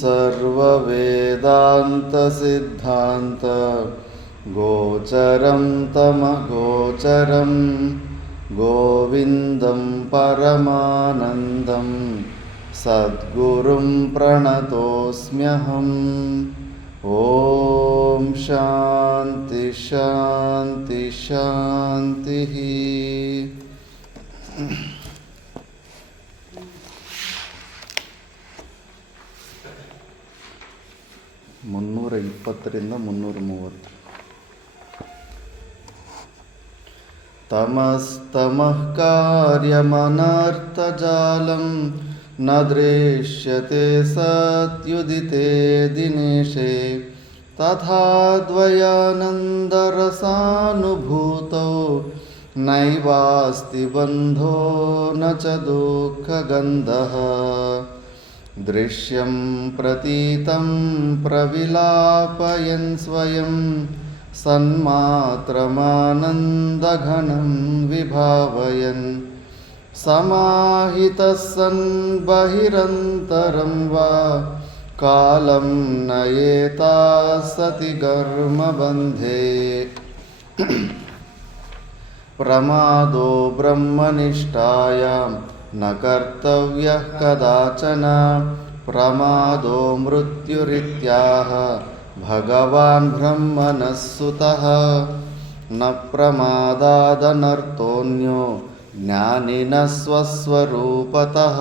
सर्ववेदान्तसिद्धान्त गोचरं तमगोचरं गोविन्दं परमानन्दं सद्गुरुं प्रणतोऽस्म्यहम्। ॐ शान्ति शान्ति शान्तिः। 320 तमस्तमः कार्यमनर्थजालं न दृश्यते सत्युदिते दिनेशे तथा द्वयानन्दरसानुभूतौ नैवास्ति बन्धो न च दुःखगन्धः। दृश्यं प्रतीतं प्रविलापयन् स्वयं सन्मात्रमानन्दघनं विभावयन् समाहितः सन् बहिरन्तरं वा कालं नयेता सति कर्मबन्धे। प्रमादो ब्रह्मनिष्ठायां न कर्तव्यः कदाचन प्रमादो मृत्युरित्याह भगवान् ब्रह्मणः सुतः। न प्रमादादनर्थोऽन्यो ज्ञानिनः स्वस्वरूपतः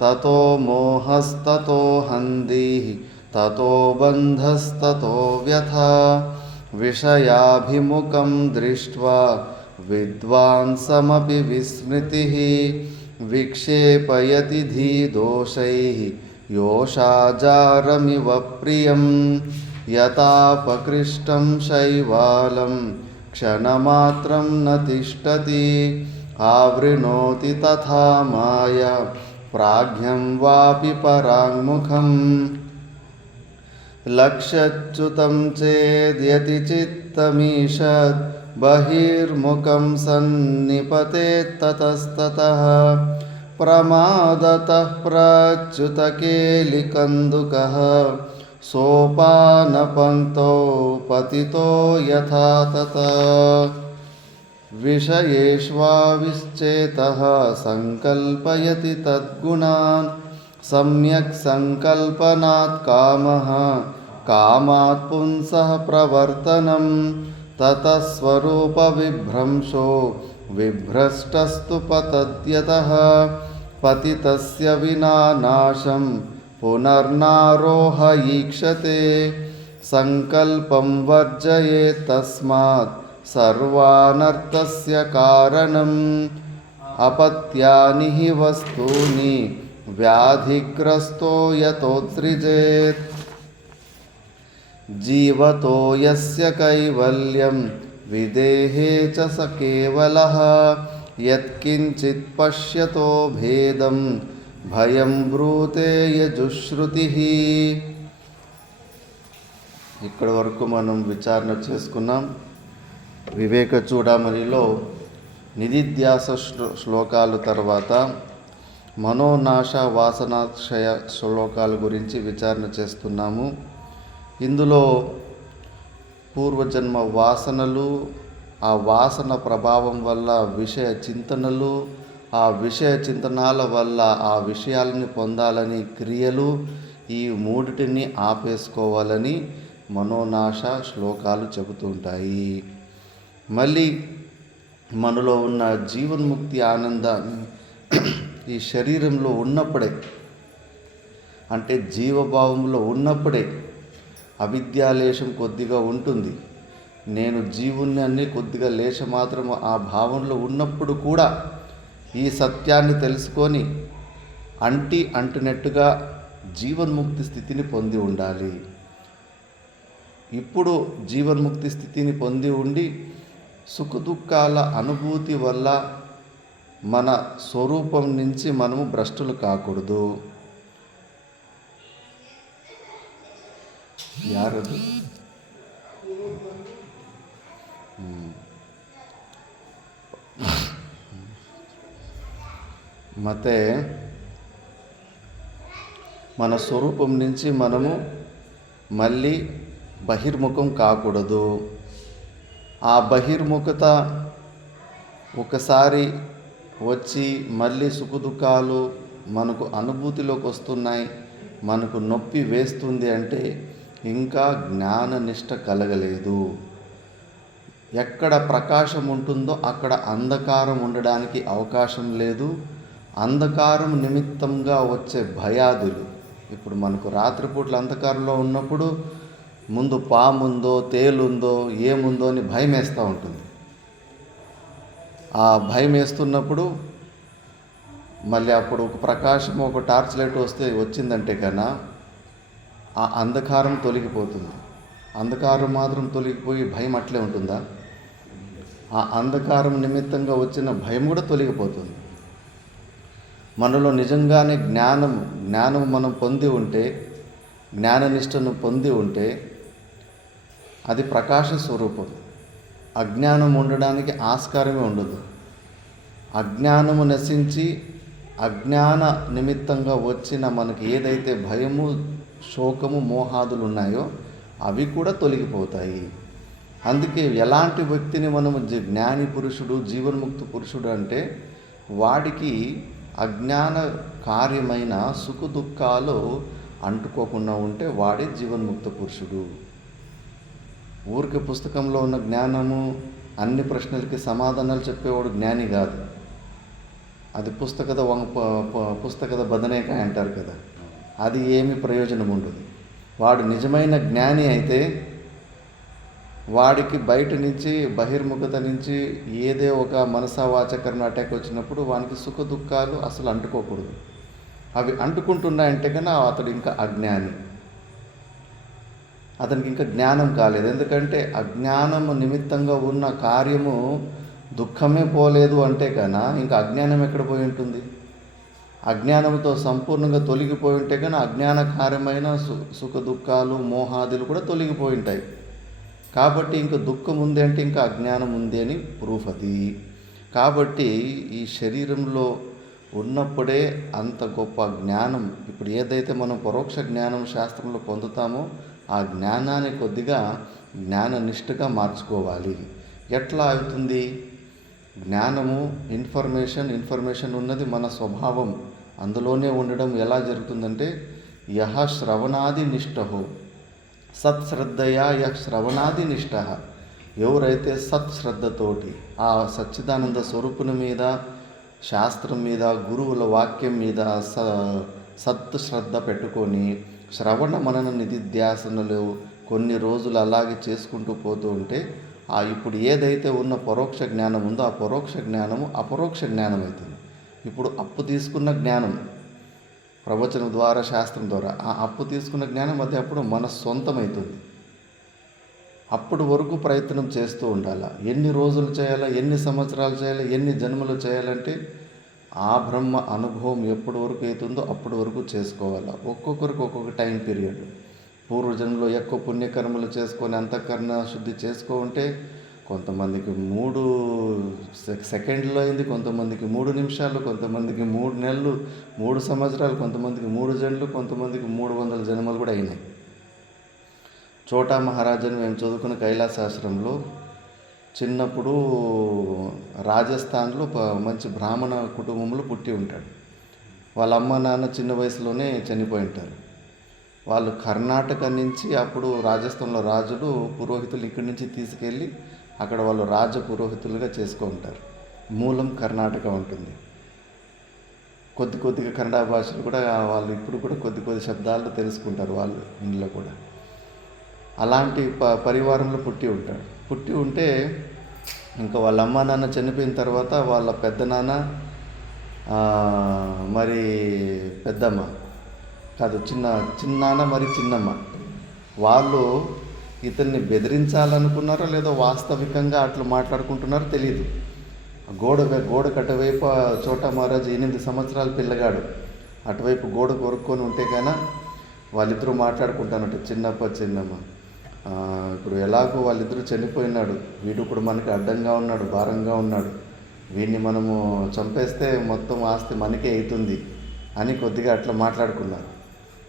ततो मोहस्ततो हन्तिः ततो बन्धस्ततो व्यथा। विषयाभिमुखं दृष्ट्वा विद्वांसमपि विस्मृतिः विक्षेपयति धीदोषैः योषाजारमिव प्रियं। यथापकृष्टं शैवालं क्षणमात्रं न तिष्ठति आवृणोति तथा माया प्राज्ञं वापि पराङ्मुखम्। लक्ष्यच्युतं चेद्यति चित्तमीषद् बहिर्मुखं सन्निपतेत् ततस्ततः। प्रमादतः प्रच्युतकेलिकन्दुकः सोपानपङ्क्तौ पतितो यथा तथा। विषयेष्वाविश्चेतः संकल्पयति तद्गुणान् सम्यक् संकल्पनात् कामः कामात् पुंसः प्रवर्तनं ततः स्वरूपविभ्रंशो विभ्रष्टस्तु पतत्यतः। पतितस्य विना नाशं पुनर्नारोहयीक्षते संकल्पं वर्जयेत् तस्मात् सर्वानर्थस्य कारणम्। अपत्यानि हि वस्तूनि व्याधिग्रस्तो यतोत्सृजेत् जीवतो यस्य कैवल्यं विदेहे च स केवलः। यत्किञ्चित् पश्यतो भेदं భయం బ్రూతే యజుశ్రుతి. ఇక్కడి వరకు మనం విచారణ చేసుకున్నాం. వివేక చూడామణిలో నిధిధ్యాస శ్లోకాలు తర్వాత మనోనాశ వాసనాక్షయ శ్లోకాల గురించి విచారణ చేస్తున్నాము. ఇందులో పూర్వజన్మ వాసనలు, ఆ వాసన ప్రభావం వల్ల విషయ చింతనలు, ఆ విషయ చింతనాల వల్ల ఆ విషయాలని పొందాలని క్రియలు, ఈ మూడిటిని ఆపేసుకోవాలని మనోనాశ శ్లోకాలు చెబుతుంటాయి. మళ్ళీ మనలో ఉన్న జీవన్ముక్తి ఆనందాన్ని ఈ శరీరంలో ఉన్నప్పుడే, అంటే జీవభావంలో ఉన్నప్పుడే అవిద్యాలేశం కొద్దిగా ఉంటుంది. నేను జీవుణ్ణి అన్ని కొద్దిగా లేశ మాత్రం ఆ భావంలో ఉన్నప్పుడు కూడా ఈ సత్యాన్ని తెలుసుకొని అంటినట్టుగా జీవన్ముక్తి స్థితిని పొంది ఉండాలి. ఇప్పుడు జీవన్ముక్తి స్థితిని పొంది ఉండి సుఖదుఖాల అనుభూతి వల్ల మన స్వరూపం నుంచి మనము భ్రష్టులు కాకూడదు. ಯಾರದು ಮತ್ತು మన స్వరూపం నుంచి మనము మళ్ళీ బహిర్ముఖం కాకూడదు. ఆ బహిర్ముఖత ఒకసారి వచ్చి మళ్ళీ సుఖదుఖాలు మనకు అనుభూతిలోకి వస్తున్నాయి, మనకు నొప్పి వేస్తుంది అంటే ఇంకా జ్ఞాన నిష్ట కలగలేదు. ఎక్కడ ప్రకాశం ఉంటుందో అక్కడ అంధకారం ఉండడానికి అవకాశం లేదు. అంధకారం నిమిత్తంగా వచ్చే భయాదులు, ఇప్పుడు మనకు రాత్రిపూట్ల అంధకారంలో ఉన్నప్పుడు ముందు పాముందో తేలుందో ఏముందో అని భయం వేస్తూ ఉంటుంది. ఆ భయం వేస్తున్నప్పుడు మళ్ళీ అప్పుడు ఒక ప్రకాశం, ఒక టార్చ్ లైట్ వచ్చిందంటే కన్నా ఆ అంధకారం తొలగిపోతుంది. అంధకారం మాత్రం తొలగిపోయి భయం అట్లే ఉంటుందా? ఆ అంధకారం నిమిత్తంగా వచ్చిన భయం కూడా తొలగిపోతుంది. మనలో నిజంగానే జ్ఞానం మనం పొంది ఉంటే, జ్ఞాననిష్టను పొంది ఉంటే అది ప్రకాశ స్వరూపం. అజ్ఞానం ఉండడానికి ఆస్కారమే ఉండదు. అజ్ఞానము నశించి అజ్ఞాన నిమిత్తంగా వచ్చిన మనకి ఏదైతే భయము, శోకము, మోహాదులు ఉన్నాయో అవి కూడా తొలగిపోతాయి. అందుకే ఎలాంటి వ్యక్తిని మనము జ్ఞాని పురుషుడు, జీవన్ముక్త పురుషుడు అంటే వాడికి అజ్ఞాన కార్యమైన సుఖ దుఃఖాలు అంటుకోకుండా ఉంటే వాడే జీవన్ముక్త పురుషుడు. ఊరికి పుస్తకంలో ఉన్న జ్ఞానము, అన్ని ప్రశ్నలకి సమాధానాలు చెప్పేవాడు జ్ఞాని కాదు. అది పుస్తకద బదనేకాయ అంటారు కదా, అది ఏమి ప్రయోజనం ఉండదు. వాడు నిజమైన జ్ఞాని అయితే వాడికి బయట నుంచి, బహిర్ముఖత నుంచి ఏదే ఒక మనసావాచకరణ అటాక్ వచ్చినప్పుడు వానికి సుఖ దుఃఖాలు అసలు అంటుకోకూడదు. అవి అంటుకుంటున్నాయంటే కన్నా అతడు ఇంకా అజ్ఞాని, అతనికి ఇంకా జ్ఞానం కాలేదు. ఎందుకంటే అజ్ఞానము నిమిత్తంగా ఉన్న కార్యము దుఃఖమే పోలేదు అంటే కన్నా ఇంకా అజ్ఞానం ఎక్కడ పోయి ఉంటుంది? అజ్ఞానంతో సంపూర్ణంగా తొలగిపోయి ఉంటే కానీ అజ్ఞానకారమైన సుఖ దుఃఖాలు, మోహాదులు కూడా తొలగిపోయి ఉంటాయి. కాబట్టి ఇంకా దుఃఖం ఉంది అంటే ఇంకా అజ్ఞానం ఉంది అని ప్రూఫ్ అది. కాబట్టి ఈ శరీరంలో ఉన్నప్పుడే అంత గొప్ప జ్ఞానం, ఇప్పుడు ఏదైతే మనం పరోక్ష జ్ఞానం శాస్త్రంలో పొందుతామో ఆ జ్ఞానాన్ని కొద్దిగా జ్ఞాననిష్టగా మార్చుకోవాలి. ఎట్లా అవుతుంది? జ్ఞానము, ఇన్ఫర్మేషన్ ఉన్నది మన స్వభావం, అందులోనే ఉండడం ఎలా జరుగుతుందంటే యహ శ్రవణాది నిష్టహో సత్శ్రద్ధయా యహ శ్రవణాది నిష్ట. ఎవరైతే సత్శ్రద్ధతోటి ఆ సచ్చిదానంద స్వరూపుని మీద, శాస్త్రం మీద, గురువుల వాక్యం మీద సత్ శ్రద్ధ పెట్టుకొని శ్రవణ మనన నిధిధ్యాసనలు కొన్ని రోజులు అలాగే చేసుకుంటూ పోతూ ఉంటే ఇప్పుడు ఏదైతే ఉన్న పరోక్ష జ్ఞానం ఉందో ఆ పరోక్ష జ్ఞానము అపరోక్ష జ్ఞానం అవుతుంది. ఇప్పుడు అప్పు తీసుకున్న జ్ఞానం ప్రవచనం ద్వారా, శాస్త్రం ద్వారా ఆ అప్పు తీసుకున్న జ్ఞానం అది అప్పుడు మన సొంతమవుతుంది. అప్పుడు వరకు ప్రయత్నం చేస్తూ ఉండాలి. ఎన్ని రోజులు చేయాలా, ఎన్ని సంవత్సరాలు చేయాలి, ఎన్ని జన్మలు చేయాలంటే ఆ బ్రహ్మ అనుభవం ఎప్పటి వరకు అవుతుందో అప్పటి వరకు చేసుకోవాలి. ఒక్కొక్కరికి ఒక్కొక్క టైం పీరియడ్. పూర్వజన్మలో ఎక్కువ పుణ్యకర్మలు చేసుకొని అంతఃకరణ శుద్ధి ఉంటే కొంతమందికి 3 సెకండ్లో అయింది, కొంతమందికి 3 నిమిషాలు, కొంతమందికి 3 నెలలు, 3 సంవత్సరాలు, కొంతమందికి 3 జన్మలు, కొంతమందికి 300 జన్మలు కూడా అయినాయి. చోటా మహారాజుని మేము చదువుకున్న కైలాసాశ్రమంలో చిన్నప్పుడు రాజస్థాన్లో మంచి బ్రాహ్మణ కుటుంబంలో పుట్టి ఉంటాడు. వాళ్ళ అమ్మ నాన్న చిన్న వయసులోనే చనిపోయి ఉంటారు. వాళ్ళు కర్ణాటక నుంచి, అప్పుడు రాజస్థాన్లో రాజులు పురోహితులు ఇక్కడి నుంచి తీసుకెళ్ళి అక్కడ వాళ్ళు రాజ పురోహితులుగా చేసుకుంటారు. మూలం కర్ణాటక ఉంటుంది. కొద్దిగా కన్నడ భాషలు కూడా వాళ్ళు ఇప్పుడు కూడా కొద్ది శబ్దాలు తెలుసుకుంటారు వాళ్ళు ఇంట్లో కూడా. అలాంటి పరివారంలో పుట్టి ఉంటే ఇంకా వాళ్ళ అమ్మ నాన్న చనిపోయిన తర్వాత వాళ్ళ పెద్ద నాన్న, మరి పెద్దమ్మ కాదు, చిన్నాన్న మరి చిన్నమ్మ, వాళ్ళు ఇతన్ని బెదిరించాలనుకున్నారో లేదో వాస్తవికంగా అట్లా మాట్లాడుకుంటున్నారో తెలియదు. గోడ కటువైపు చోటా మహారాజు 8 సంవత్సరాల పిల్లగాడు అటువైపు గోడ కొరుక్కొని ఉంటే కన్నా వాళ్ళిద్దరూ మాట్లాడుకుంటానట, చిన్నమ్మ ఇప్పుడు ఎలాగో వాళ్ళిద్దరూ చనిపోయినాడు, వీడు ఇప్పుడు మనకి అడ్డంగా ఉన్నాడు, భారంగా ఉన్నాడు, వీడిని మనము చంపేస్తే మొత్తం ఆస్తి మనకే అవుతుంది అని కొద్దిగా అట్లా మాట్లాడుకున్నారు.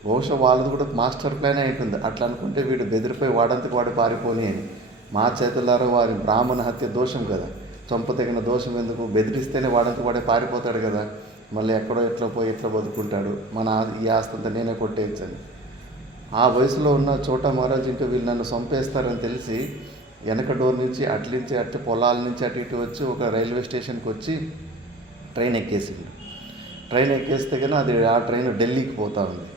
బహుశా వాళ్ళది కూడా మాస్టర్ ప్లాన్ అయి ఉంటుంది. అట్లా అనుకుంటే వీడు బెదిరిపోయి వాడంతకు వాడు పారిపోని అని. మా చేతులారా వారి బ్రాహ్మణ హత్య దోషం కదా, చంపతగిన దోషం ఎందుకు? బెదిరిస్తేనే వాడంతకు వాడే పారిపోతాడు కదా, మళ్ళీ ఎక్కడో ఎట్లా పోయి ఎట్లా బతుకుంటాడు, ఈ ఆస్తి అంతా నేనే కొట్టేయచ్చని. ఆ వయసులో ఉన్న చోటా మహారాజ్ ఇంకా వీళ్ళు నన్ను చంపేస్తారని తెలిసి వెనక డోర్ నుంచి అటు పొలాల నుంచి అటు ఇటు వచ్చి ఒక రైల్వే స్టేషన్కి వచ్చి ట్రైన్ ఎక్కేసిండు. ట్రైన్ ఎక్కేస్తే కన్నా ఆ ట్రైన్ ఢిల్లీకి పోతా ఉంది.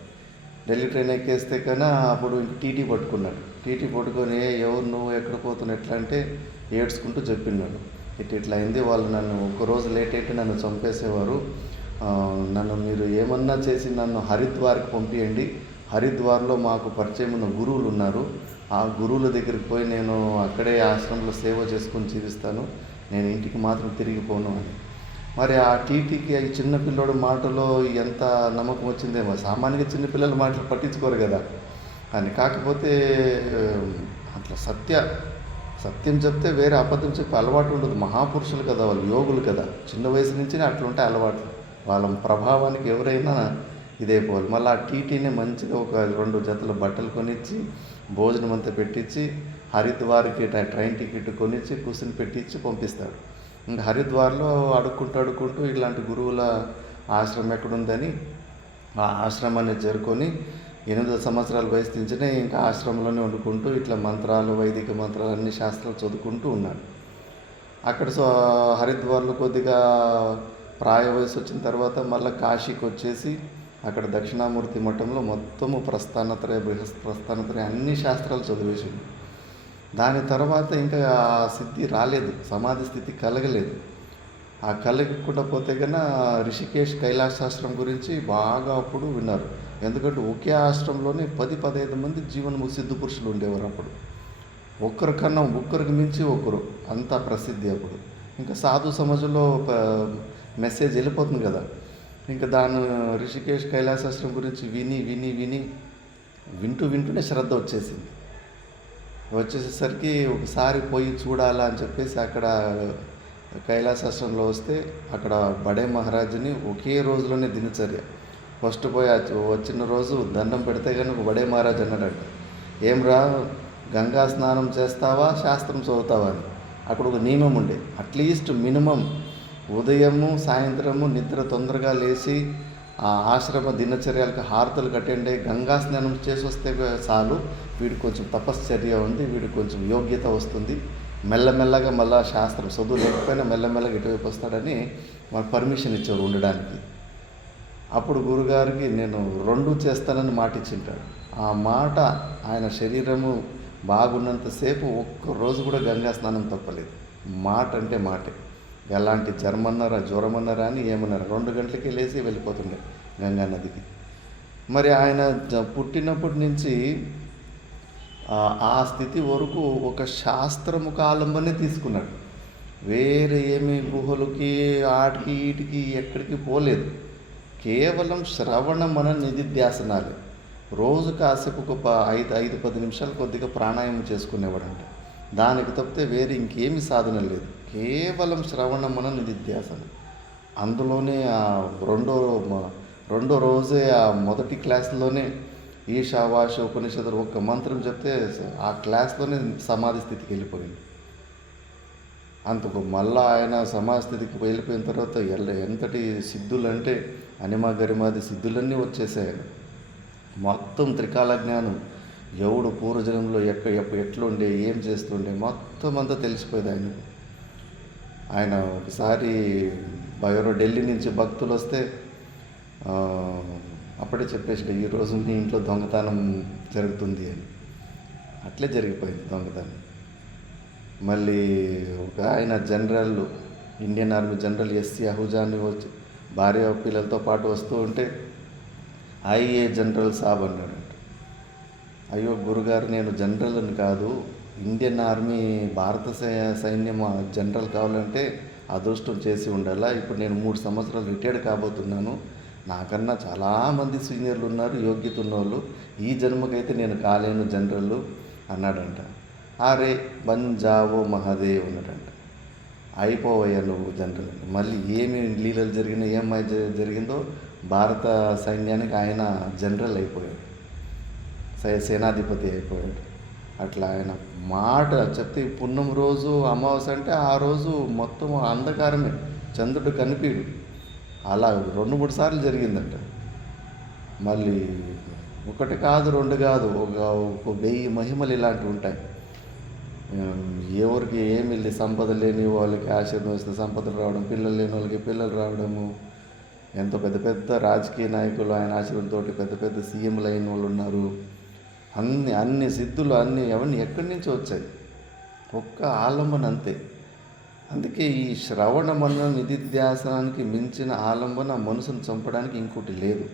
ఢిల్లీ ట్రైన్ ఎక్కేస్తే కన్నా అప్పుడు టీటీ పట్టుకున్నాడు. టీటీ పట్టుకొని ఎవరు నువ్వు ఎక్కడ పోతున్నావు ఎట్లా అంటే ఏడ్చుకుంటూ చెప్పినాడు, ఇట్లా అయింది, వాళ్ళు నన్ను ఒక్కరోజు లేట్ అయితే నన్ను చంపేసేవారు, నన్ను మీరు ఏమన్నా చేసి నన్ను హరిద్వార్కి పంపించండి, హరిద్వార్లో మాకు పరిచయం ఉన్న గురువులు ఉన్నారు, ఆ గురువుల దగ్గరికి పోయి నేను అక్కడే ఆశ్రమంలో సేవ చేసుకొని జీవిస్తాను, నేను ఇంటికి మాత్రం తిరిగిపోను అని. మరి ఆ టీటీకి ఈ చిన్నపిల్లడు మాటలో ఎంత నమ్మకం వచ్చిందేమో. సామాన్యంగా చిన్నపిల్లల మాటలు పట్టించుకోరు కదా అని. కాకపోతే అట్లా సత్యం చెప్తే వేరే అబద్ధం చెప్పే అలవాటు ఉండదు. మహాపురుషులు కదా వాళ్ళు, యోగులు కదా, చిన్న వయసు నుంచి అట్లా ఉంటాయి అలవాట్లు. వాళ్ళ ప్రభావానికి ఎవరైనా ఇదైపోవాలి. మళ్ళీ ఆ టీటీని మంచిగా ఒక 2 జతల బట్టలు కొనిచ్చి భోజనం అంతా పెట్టించి హరిద్వార్కి ట్రైన్ టికెట్ కొనిచ్చి కూర్చుని పెట్టించి పంపిస్తాడు. ఇంకా హరిద్వార్లో అడుక్కుంటూ ఇలాంటి గురువుల ఆశ్రమం ఎక్కడుందని ఆ ఆశ్రమాన్ని చేరుకొని 8 సంవత్సరాల వయసు నుంచినే ఇంకా ఆశ్రమంలోనే వండుకుంటూ ఇట్లా మంత్రాలు, వైదిక మంత్రాలు, అన్ని శాస్త్రాలు చదువుకుంటూ ఉన్నాడు. అక్కడ హరిద్వార్లో కొద్దిగా ప్రాయ వయసు వచ్చిన తర్వాత మళ్ళీ కాశీకి వచ్చేసి అక్కడ దక్షిణామూర్తి మఠంలో మొత్తము ప్రస్థానత్రయ, ప్రస్థానత్రయ అన్ని శాస్త్రాలు చదివేసింది. దాని తర్వాత ఇంకా ఆ సిద్ధి రాలేదు, సమాధి స్థితి కలగలేదు. ఆ కలగకుండా పోతే కన్నా రిషికేశ్ కైలాసాశ్రమం గురించి బాగా అప్పుడు విన్నారు. ఎందుకంటే ఒకే ఆశ్రమంలోనే 10-15 మంది సిద్ధ పురుషులు ఉండేవారు అప్పుడు. ఒక్కరికి మించి ఒకరు, అంత ప్రసిద్ధి అప్పుడు. ఇంకా సాధు సమాజంలో మెసేజ్ వెళ్ళిపోతుంది కదా. ఇంకా దాని రిషికేశ్ కైలాసాశ్రమం గురించి వింటూనే శ్రద్ధ వచ్చేసేసరికి ఒకసారి పోయి చూడాలా అని చెప్పేసి అక్కడ కైలాసాశ్రమంలో వస్తే అక్కడ బడే మహారాజుని ఒకే రోజులోనే దినచర్య. ఫస్ట్ పోయి వచ్చిన రోజు దండం పెడితే కానీ ఒక బడే మహారాజు అన్నాడట, ఏమ్రా గంగా స్నానం చేస్తావా శాస్త్రం చదువుతావా అని. అక్కడ ఒక నియమం ఉండే, అట్లీస్ట్ మినిమం ఉదయము సాయంత్రము నిద్ర తొందరగా లేచి ఆ ఆశ్రమ దినచర్యలకు హారతలు అటెండ్ అయ్యి గంగా స్నానం చేసి వస్తే చాలు, వీడికి కొంచెం తపశ్చర్య ఉంది, వీడికి కొంచెం యోగ్యత వస్తుంది, మెల్లమెల్లగా మళ్ళా శాస్త్రం చదువు లేకపోయినా మెల్లమెల్లగా ఇటువైపు వస్తాడని మాకు పర్మిషన్ ఇచ్చారు ఉండడానికి. అప్పుడు గురుగారికి నేను 2 చేస్తానని మాట ఇచ్చింటాడు. ఆ మాట ఆయన శరీరము బాగున్నంతసేపు ఒక్కరోజు కూడా గంగా స్నానం తప్పలేదు. మాట అంటే మాటే. ఎలాంటి జ్వరం అన్నారా అని ఏమన్నారా 2 గంటలకి లేచి వెళ్ళిపోతుండే గంగా నదికి. మరి ఆయన పుట్టినప్పటి నుంచి ఆ స్థితి వరకు ఒక శాస్త్రము కాలంలోనే తీసుకున్నాడు. వేరే ఏమి గుహలకి ఆటికి ఈటికి ఎక్కడికి పోలేదు. కేవలం శ్రవణ మన నిధిధ్యాసనాలే. రోజు కాసేపు ఒక 5-10 నిమిషాలు కొద్దిగా ప్రాణాయామం చేసుకునేవాడంట. దానికి తప్పితే వేరే ఇంకేమి సాధన లేదు, కేవలం శ్రవణ మన నిధిధ్యాసనం. అందులోనే రెండో రోజే ఆ మొదటి క్లాస్లోనే ఈశావాస్య ఉపనిషత్తులు ఒక్క మంత్రం చెప్తే ఆ క్లాస్లోనే సమాధి స్థితికి వెళ్ళిపోయింది. అంతకు మళ్ళా ఆయన సమాధి స్థితికి వెళ్ళిపోయిన తర్వాత ఎంతటి సిద్ధులు అంటే అనిమ గరిమాది సిద్ధులన్నీ వచ్చేసాయి. మొత్తం త్రికాల జ్ఞానం, ఎవడు పూర్వజనంలో ఎట్లుండే ఏం చేస్తుండే మొత్తం అంతా తెలిసిపోయింది ఆయనకు. ఆయన ఒకసారి ఢిల్లీ నుంచి భక్తులు వస్తే అప్పుడే చెప్పేసి ఈరోజు మీ ఇంట్లో దొంగతనం జరుగుతుంది అని. అట్లే జరిగిపోయింది దొంగతనం. మళ్ళీ ఒక ఆయన general, Indian army general SC అహూజాని వచ్చి భార్య పిల్లలతో పాటు వస్తూ ఉంటే ఐఏ జనరల్ సాబ్ అన్నాడు. అయ్యో గురుగారు, నేను జనరల్ అని కాదు, ఇండియన్ ఆర్మీ భారత సైన్యం జనరల్ కావాలంటే అదృష్టం చేసి ఉండాలా. ఇప్పుడు నేను 3 సంవత్సరాలు రిటైర్డ్ కాబోతున్నాను, నాకన్నా చాలామంది సీనియర్లు ఉన్నారు యోగ్యత ఉన్నవాళ్ళు, ఈ జన్మకైతే నేను కాలేను జనరల్ అన్నాడంట. అరే బంజావో మహాదేవ్ అన్నాడంట. అయిపోవయ్యా నువ్వు జనరల్ అని. మళ్ళీ ఏమి లీలలు జరిగినా ఏమై జరిగిందో భారత సైన్యానికి ఆయన జనరల్ అయిపోయాడు, సేనాధిపతి అయిపోయాడు. అట్లా ఆయన మాట చెప్తే పున్నం రోజు అమావాస్య అంటే ఆ రోజు మొత్తం అంధకారమే, చంద్రుడు కనిపించడు. అలా 2-3 సార్లు జరిగిందంట. మళ్ళీ ఒకటి కాదు, 2 కాదు, ఒక 1000 మహిమలు ఇలాంటివి ఉంటాయి. ఎవరికి ఏమి సంపద లేని వాళ్ళకి ఆశీర్వాదం వస్తే సంపదలు రావడం, పిల్లలు లేని వాళ్ళకి పిల్లలు రావడము, ఎంతో పెద్ద పెద్ద రాజకీయ నాయకులు ఆయన ఆశీర్వాదంతో పెద్ద పెద్ద సీఎంలు అయిన వాళ్ళు ఉన్నారు. అన్ని సిద్ధులు అవన్నీ ఎక్కడి నుంచి వచ్చాయి? ఒక్క ఆలంబన అంతే. అందుకే ఈ శ్రవణ మనన నిధిధ్యాసనానికి మించిన ఆలంబన మనసును చంపడానికి ఇంకోటి లేదు.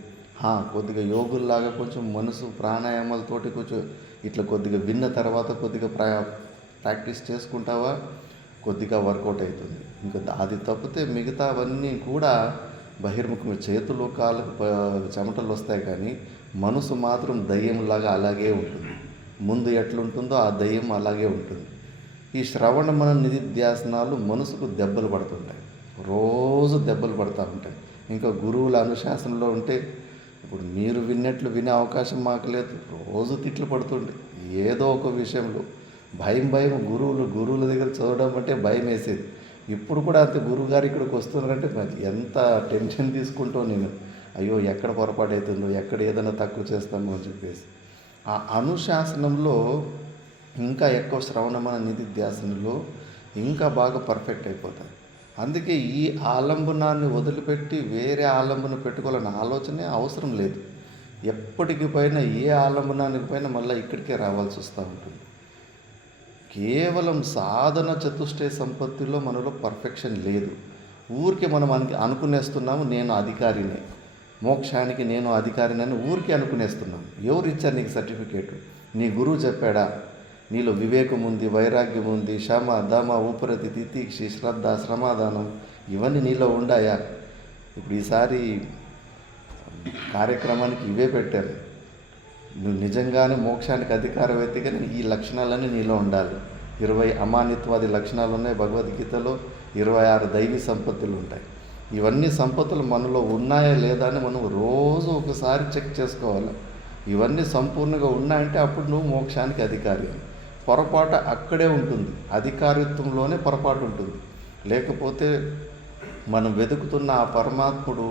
కొద్దిగా యోగుల్లాగా కొంచెం మనసు ప్రాణాయామాలతోటి కొంచెం ఇట్లా కొద్దిగా విన్న తర్వాత కొద్దిగా ప్రాక్టీస్ చేసుకుంటావా, కొద్దిగా వర్కౌట్ అవుతుంది. ఇంకా అది తప్పితే మిగతావన్నీ కూడా బహిర్ముఖంగా చేతులు కాళ్ళకు చెమటలు వస్తాయి, కానీ మనసు మాత్రం దయ్యంలాగా అలాగే ఉంటుంది. ముందు ఎట్లుంటుందో ఆ దయ్యం అలాగే ఉంటుంది. ఈ శ్రవణ మన నిధిధ్యాసనాలు మనసుకు దెబ్బలు పడుతుంటాయి, రోజు దెబ్బలు పడుతూ ఉంటాయి. ఇంకా గురువుల అనుశాసనలో ఉంటే ఇప్పుడు మీరు విన్నట్లు వినే అవకాశం మాకు లేదు. రోజు తిట్లు పడుతుండే ఏదో ఒక విషయంలో. భయం గురువుల దగ్గర చదవడం అంటే భయం వేసేది. ఇప్పుడు కూడా అంతే, గురువుగారు ఇక్కడికి వస్తున్నారంటే నాకు ఎంత టెన్షన్ తీసుకుంటాం నేను. అయ్యో ఎక్కడ పొరపాటు అవుతుందో, ఎక్కడ ఏదైనా తక్కువ చేస్తామో అని చెప్పేసి. ఆ అనుశాసనంలో ఇంకా ఎక్కువ శ్రవణమైన నిధిధ్యాసనలో ఇంకా బాగా పర్ఫెక్ట్ అయిపోతాయి. అందుకే ఈ ఆలంబనాన్ని వదిలిపెట్టి వేరే ఆలంబన పెట్టుకోవాలన్న ఆలోచనే అవసరం లేదు. ఎప్పటికి పైన ఏ ఆలంబనానికి పైన మళ్ళీ ఇక్కడికే రావాల్సి వస్తూ ఉంటుంది. కేవలం సాధన చతుష్టయ సంపత్తిలో మనలో పర్ఫెక్షన్ లేదు. ఊరికే మనం అనుకునేస్తున్నాము నేను అధికారినే, మోక్షానికి నేను అధికారినని ఊరికే అనుకునేస్తున్నాం. ఎవరు ఇచ్చారు నీకు సర్టిఫికేటు? నీ గురువు చెప్పాడా? నీలో వివేకం ఉంది, వైరాగ్యం ఉంది, శమ దమ ఉపరతి తితీక్షి శ్రద్ధ శ్రమాదానం ఇవన్నీ నీలో ఉండాయా? ఇప్పుడు ఈసారి కార్యక్రమానికి ఇవే పెట్టారు. నువ్వు నిజంగానే మోక్షానికి అధికారం అయితే కానీ ఈ లక్షణాలన్నీ నీలో ఉండాలి. 20 అమానిత్వాది లక్షణాలు ఉన్నాయి భగవద్గీతలో, 26 దైవీ సంపత్తులు ఉంటాయి. ఇవన్నీ సంపత్తులు మనలో ఉన్నాయా లేదా అని మనం రోజు ఒకసారి చెక్ చేసుకోవాలి. ఇవన్నీ సంపూర్ణంగా ఉన్నాయంటే అప్పుడు నువ్వు మోక్షానికి అధికారి. పొరపాటు అక్కడే ఉంటుంది, అధికారిత్వంలోనే పొరపాటు ఉంటుంది. లేకపోతే మనం వెతుకుతున్న ఆ పరమాత్ముడు,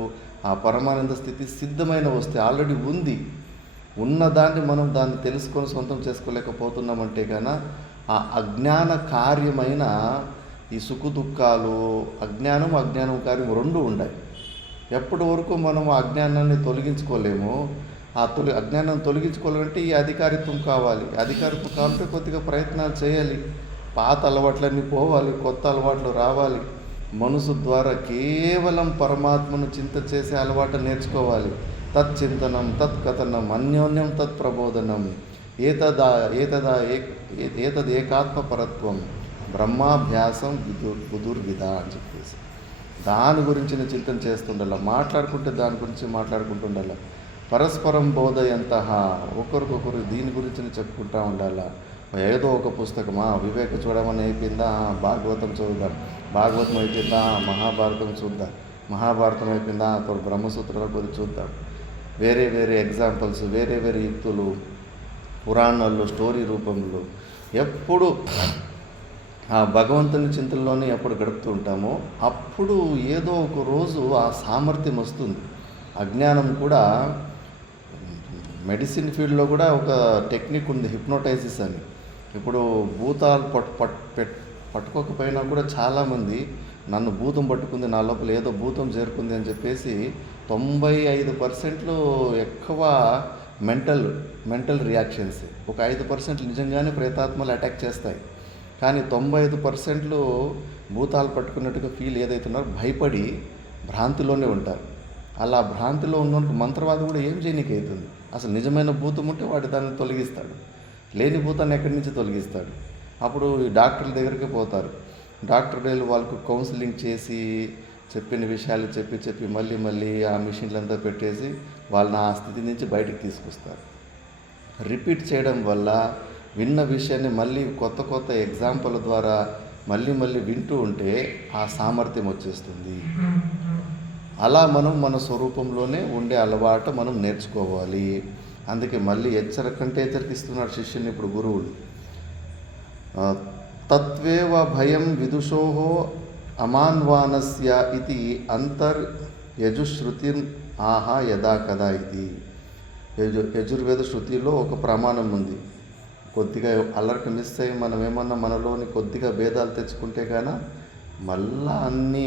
ఆ పరమానంద స్థితి సిద్ధమైన వస్తే ఆల్రెడీ ఉంది. ఉన్నదాన్ని మనం దాన్ని తెలుసుకొని సొంతం చేసుకోలేకపోతున్నామంటే కన్నా ఆ అజ్ఞాన కార్యమైన ఈ సుఖదుఖాలు, అజ్ఞానం కార్యం 2 ఉన్నాయి. ఎప్పటి వరకు మనం అజ్ఞానాన్ని తొలగించుకోలేమో, అజ్ఞానాన్ని తొలగించుకోవాలంటే ఈ అధికారిత్వం కావాలి. అధికారిత్వం కావాలంటే కొద్దిగా ప్రయత్నాలు చేయాలి. పాత అలవాట్లన్నీ పోవాలి, కొత్త అలవాట్లు రావాలి. మనసు ద్వారా కేవలం పరమాత్మను చింత చేసే అలవాటు నేర్చుకోవాలి. తచ్చింతనం తత్కథనం అన్యోన్యం తత్ప్రబోధనం ఏతదేకాత్మపరత్వం బ్రహ్మాభ్యాసం బుధుర్విధ అని చెప్పేసి దాని గురించి చింతన చేస్తుండాల. మాట్లాడుకుంటే దాని గురించి మాట్లాడుకుంటుండాల. పరస్పరం బోధయంత ఒకరికొకరు దీని గురించి చెప్పుకుంటూ ఉండాల. ఏదో ఒక పుస్తకమా వివేక చూడమని అయిపోయిందా, భాగవతం చదువుదాం, భాగవతం అయిపోయిందా మహాభారతం చూద్దాం, మహాభారతం అయిపోయిందా అప్పుడు బ్రహ్మసూత్రాల గురించి చూద్దాం. వేరే వేరే ఎగ్జాంపుల్స్, వేరే వేరే యుక్తులు పురాణాల్లో స్టోరీ రూపంలో ఎప్పుడు ఆ భగవంతుని చింతనలోనే ఎప్పుడు గడుపుతూ ఉంటామో అప్పుడు ఏదో ఒక రోజు ఆ సామర్థ్యం వస్తుంది. అజ్ఞానం కూడా మెడిసిన్ ఫీల్డ్లో కూడా ఒక టెక్నిక్ ఉంది, హిప్నోటైసిస్ అని. ఇప్పుడు భూతాలు పట్టుకోకపోయినా కూడా చాలామంది నన్ను భూతం పట్టుకుంది, నా లోపల ఏదో భూతం చేరుకుంది అని చెప్పేసి 95% ఎక్కువ మెంటల్ రియాక్షన్స్, ఒక 5% నిజంగానే ప్రేతాత్మలు అటాక్ చేస్తాయి. కానీ 95% భూతాలు పట్టుకున్నట్టుగా ఫీల్ ఏదైతున్నారో భయపడి భ్రాంతిలోనే ఉంటారు. అలా భ్రాంతిలో ఉన్నప్పుడు మంత్రవాదం కూడా ఏం చేయనీకి అవుతుంది. అసలు నిజమైన భూతం ఉంటే వాడు దాన్ని తొలగిస్తాడు, లేని భూతాన్ని ఎక్కడి నుంచి తొలగిస్తాడు. అప్పుడు ఈ డాక్టర్ల దగ్గరికి పోతారు. డాక్టర్లు వాళ్ళకు కౌన్సిలింగ్ చేసి చెప్పిన విషయాలు చెప్పి మళ్ళీ ఆ మిషన్లంతా పెట్టేసి వాళ్ళని ఆ స్థితి నుంచి బయటికి తీసుకొస్తారు. రిపీట్ చేయడం వల్ల విన్న విషయాన్ని మళ్ళీ కొత్త ఎగ్జాంపుల్ ద్వారా మళ్ళీ వింటూ ఉంటే ఆ సామర్థ్యం వచ్చేస్తుంది. అలా మనం మన స్వరూపంలోనే ఉండే అలవాటు మనం నేర్చుకోవాలి. అందుకే మళ్ళీ హెచ్చరికంటే హెచ్చరికిస్తున్నాడు శిష్యుని ఇప్పుడు గురువులు. తత్వేవ భయం విదుషో అమాన్వానస్య ఇది అంతర్యజుశ్రుతి ఆహా యదా కదా ఇది. యజుర్వేద శృతిలో ఒక ప్రమాణం ఉంది. కొద్దిగా అలర్ట్ మిస్ అయ్యి మనం ఏమన్నా మనలోని కొద్దిగా భేదాలు తెచ్చుకుంటే కానీ మళ్ళా అన్నీ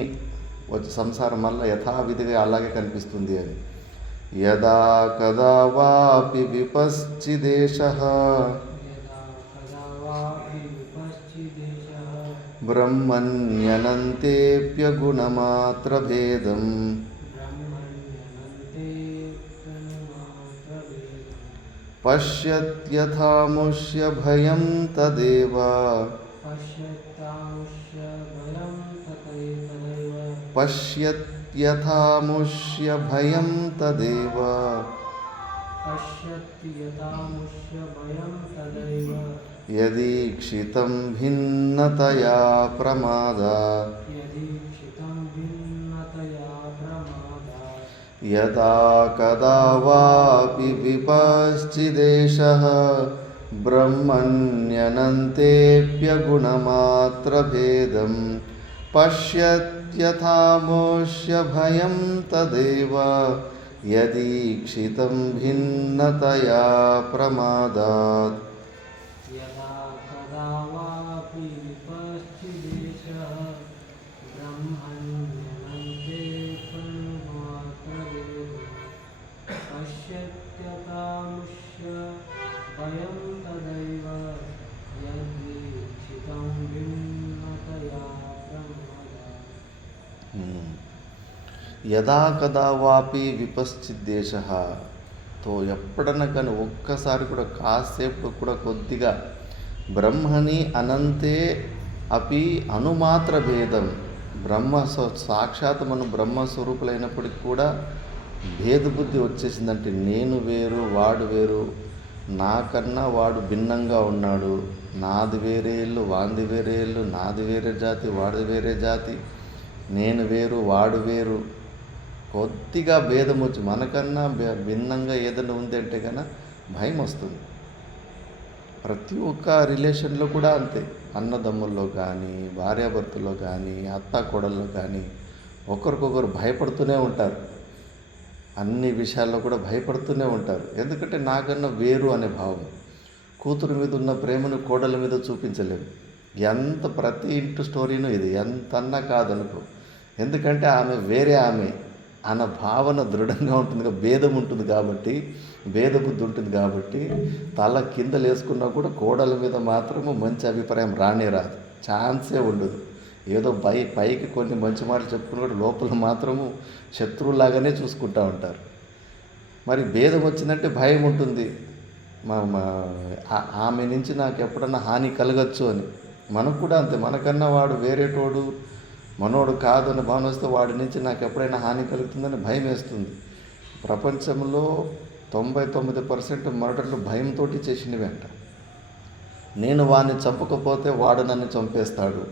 వచ్చి సంసారం మళ్ళీ యథావిధిగా అలాగే కనిపిస్తుంది అని. యదా కదా వాపి విపశ్చిదేశః బ్రహ్మణ్యనంతేప్యగుణమాత్రభేదం పశ్యత్యథాముష్య భయం తదేవ పశ్యత్యథాముష్య భయం తదేవ యదీక్షితం భిన్నతయా ప్రమాదాత్ యదా కదా వాపి విపశ్చిదేశః బ్రహ్మణ్యనంతేప్యగుణమాత్రభేదం పశ్యత్యథాముష్య భయం తదేవ యదీక్షితం భిన్నతయా ప్రమాదాత్. యదా కదా వాపి విపశ్చిద్దేశః తో ఎప్పుడన్నా కానీ ఒక్కసారి కూడా కాసేపు కూడా కొద్దిగా బ్రహ్మని అనంతే అపి అనుమాత్ర భేదం సాక్షాత్ మనం బ్రహ్మస్వరూపులైనప్పటికీ కూడా భేదబుద్ధి వచ్చేసిందంటే నేను వేరు వాడు వేరు, నాకన్నా వాడు భిన్నంగా ఉన్నాడు, నాది వేరే ఇల్లు వాంది వేరే ఇల్లు, నాది వేరే జాతి వాడిది వేరే జాతి, నేను వేరు వాడు వేరు, కొద్దిగా భేదం వచ్చి మనకన్నా భిన్నంగా ఏదైనా ఉంది అంటే కన్నా భయం వస్తుంది. ప్రతి ఒక్క రిలేషన్లో కూడా అంతే. అన్నదమ్ముల్లో కానీ భార్యాభర్తల్లో కానీ అత్త కోడల్లో కానీ ఒకరికొకరు భయపడుతూనే ఉంటారు. అన్ని విషయాల్లో కూడా భయపడుతూనే ఉంటారు. ఎందుకంటే నాకన్నా వేరు అనే భావం. కూతురు మీద ఉన్న ప్రేమను కోడల మీద చూపించలేము. ఎంత ప్రతి ఇంటి స్టోరీను ఇది ఎంతన్నా కాదనుకో. ఎందుకంటే ఆమె వేరే ఆమె అన్న భావన దృఢంగా ఉంటుంది, భేదం ఉంటుంది కాబట్టి, భేదబుద్ధి ఉంటుంది కాబట్టి తల కింద లేసుకున్నా కూడా కోడల మీద మాత్రము మంచి అభిప్రాయం రానే రాదు, ఛాన్సే ఉండదు. ఏదో పైకి కొన్ని మంచి మాటలు చెప్పుకుని కూడా లోపల మాత్రము శత్రువులాగానే చూసుకుంటూ ఉంటారు. మరి భేదం వచ్చిందంటే భయం ఉంటుంది. ఆమె నుంచి నాకు ఎప్పుడన్నా హాని కలగచ్చు అని. మనకు కూడా అంతే. మనకన్నా వాడు వేరేటోడు మనోడు కాదు అని భావన వస్తే వాడి నుంచి నాకు ఎప్పుడైనా హాని కలుగుతుందని భయం వేస్తుంది. ప్రపంచంలో 99% మర్డర్లు భయంతో చేసినవి అంట. నేను వాడిని చంపకపోతే వాడు నన్ను చంపేస్తాడు,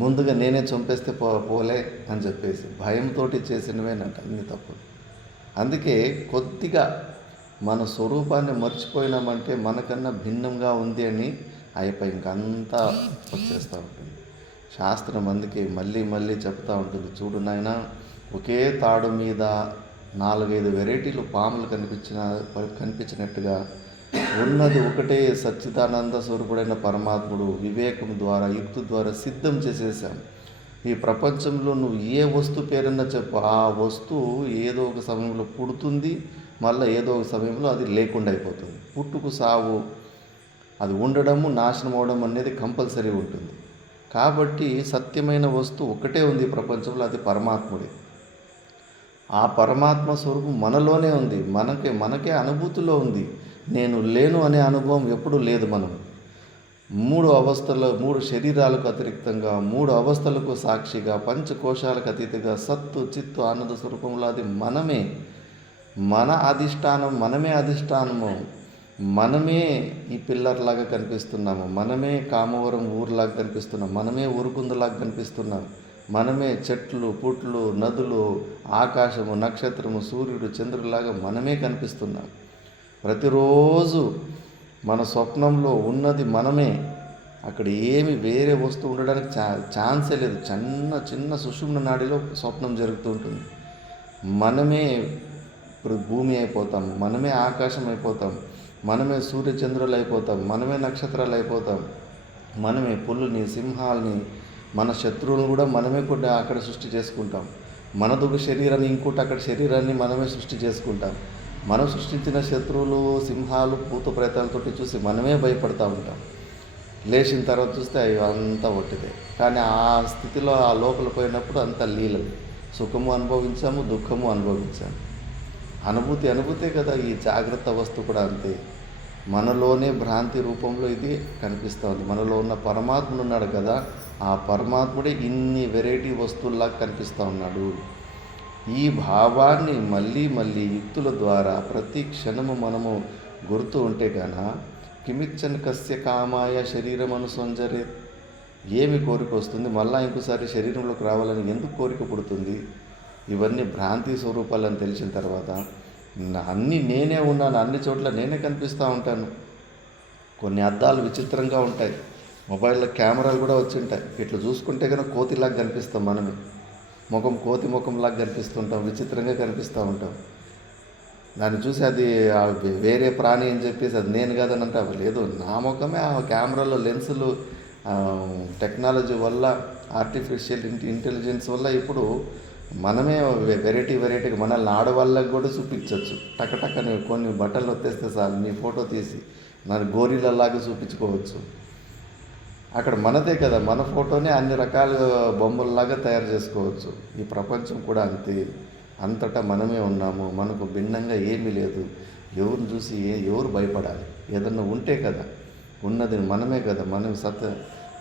ముందుగా నేనే చంపేస్తే పోలే అని చెప్పేసి భయంతో చేసినవేనంట అన్ని తప్పులు. అందుకే కొద్దిగా మన స్వరూపాన్ని మర్చిపోయినామంటే మనకన్నా భిన్నంగా ఉంది అని అయిపోయి ఇంకంతా వచ్చేస్తూ ఉంటుంది. శాస్త్రం అందుకే మళ్ళీ మళ్ళీ చెప్తూ ఉంటుంది. చూడు నాయన, ఒకే తాడు మీద 4-5 వెరైటీలు పాములు కనిపించినట్టుగా ఉన్నది ఒకటే సచ్చిదానంద స్వరూపుడైన పరమాత్ముడు వివేకం ద్వారా యుక్తి ద్వారా సిద్ధం చేసేసాం. ఈ ప్రపంచంలో నువ్వు ఏ వస్తువు పేరన్నా చెప్పు, ఆ వస్తువు ఏదో ఒక సమయంలో పుడుతుంది, మళ్ళీ ఏదో ఒక సమయంలో అది లేకుండా అయిపోతుంది. పుట్టుకు సావు, అది ఉండడము నాశనం అవడం అనేది కంపల్సరీ ఉంటుంది. కాబట్టి సత్యమైన వస్తువు ఒకటే ఉంది ప్రపంచంలో, అది పరమాత్ముడే. ఆ పరమాత్మ స్వరూపం మనలోనే ఉంది, మనకే అనుభూతిలో ఉంది. నేను లేను అనే అనుభవం ఎప్పుడూ లేదు. మనం 3 శరీరాలకు అతిరిక్తంగా 3 అవస్థలకు సాక్షిగా పంచకోశాలకు అతీతంగా సత్తు చిత్తు ఆనంద స్వరూపంలో అది మనమే. మన అధిష్టానం, మనమే అధిష్టానము, మనమే ఈ పిల్లర్లాగా కనిపిస్తున్నాము, మనమే కామవరం ఊరులాగా కనిపిస్తున్నాం, మనమే ఊరుకుందలాగా కనిపిస్తున్నాం, మనమే చెట్లు, పుట్లు, నదులు, ఆకాశము, నక్షత్రము, సూర్యుడు, చంద్రుడిలాగా మనమే కనిపిస్తున్నాం. ప్రతిరోజు మన స్వప్నంలో ఉన్నది మనమే. అక్కడ ఏమి వేరే వస్తువు ఉండడానికి ఛాన్సే లేదు. చిన్న చిన్న సుషుమ్న నాడిలో స్వప్నం జరుగుతూ ఉంటుంది. మనమే ఇప్పుడు భూమి అయిపోతాం, మనమే ఆకాశం అయిపోతాం, మనమే సూర్యచంద్రులు అయిపోతాం, మనమే నక్షత్రాలు అయిపోతాం, మనమే పులుని, సింహాలని, మన శత్రువులను కూడా మనమే కూడా అక్కడ సృష్టి చేసుకుంటాం. మనదొక శరీరాన్ని ఇంకోటి అక్కడ శరీరాన్ని మనమే సృష్టి చేసుకుంటాం. మనం సృష్టించిన శత్రువులు, సింహాలు, భూత ప్రేతాలతోటి చూసి మనమే భయపడతా ఉంటాం. లేచిన తర్వాత చూస్తే అవి అంతా ఒట్టిదే. కానీ ఆ స్థితిలో ఆ లోపల పోయినప్పుడు అంత లీలలు. సుఖము అనుభవించాము, దుఃఖము అనుభవించాము. అనుభూతే కదా. ఈ జాగ్రత్త అవస్థ కూడా అంతే. మనలోనే భ్రాంతి రూపంలో ఇది కనిపిస్తుంది. మనలో ఉన్న పరమాత్ముడు ఉన్నాడు కదా, ఆ పరమాత్ముడే ఇన్ని వెరైటీ వస్తువుల్లా కనిపిస్తూ ఉన్నాడు. ఈ భావాన్ని మళ్ళీ మళ్ళీ యుక్తుల ద్వారా ప్రతి క్షణము మనము గుర్తు ఉంటే గాన కిమిచ్చన్ కస్య కామాయ శరీరం అనుసంజరే, ఏమి కోరిక వస్తుంది? మళ్ళీ ఇంకోసారి శరీరంలోకి రావాలని ఎందుకు కోరిక పుడుతుంది? ఇవన్నీ భ్రాంతి స్వరూపాలని తెలిసిన తర్వాత అన్నీ నేనే ఉన్నాను, అన్ని చోట్ల నేనే కనిపిస్తూ ఉంటాను. కొన్ని అద్దాలు విచిత్రంగా ఉంటాయి, మొబైల్లో కెమెరాలు కూడా వచ్చి ఉంటాయి. ఇట్లా చూసుకుంటే కనుక కోతిలాగా కనిపిస్తాం. మనమే కోతి ముఖంలాగా కనిపిస్తుంటాం, విచిత్రంగా కనిపిస్తూ ఉంటాం. దాన్ని చూసి అది వేరే ప్రాణి అని చెప్పేసి అది నేను కాదని అంటే లేదు, నా ముఖమే. ఆ కెమెరాలో లెన్సులు టెక్నాలజీ వల్ల, ఆర్టిఫిషియల్ ఇంటెలిజెన్స్ వల్ల ఇప్పుడు మనమే వెరైటీగా మనల్ని ఆడవాళ్ళకి కూడా చూపించవచ్చు. టకటకని కొన్ని బట్టలు వచ్చేస్తే చాలు నీ ఫోటో తీసి నన్ను గోరీలలాగా చూపించుకోవచ్చు. అక్కడ మనదే కదా, మన ఫోటోనే అన్ని రకాల బొమ్మల్లాగా తయారు చేసుకోవచ్చు. ఈ ప్రపంచం కూడా అంతే. అంతటా మనమే ఉన్నాము, మనకు భిన్నంగా ఏమీ లేదు. ఎవరిని చూసి ఎవరు భయపడాలి? ఏదన్నా ఉంటే కదా, ఉన్నది మనమే కదా. మనం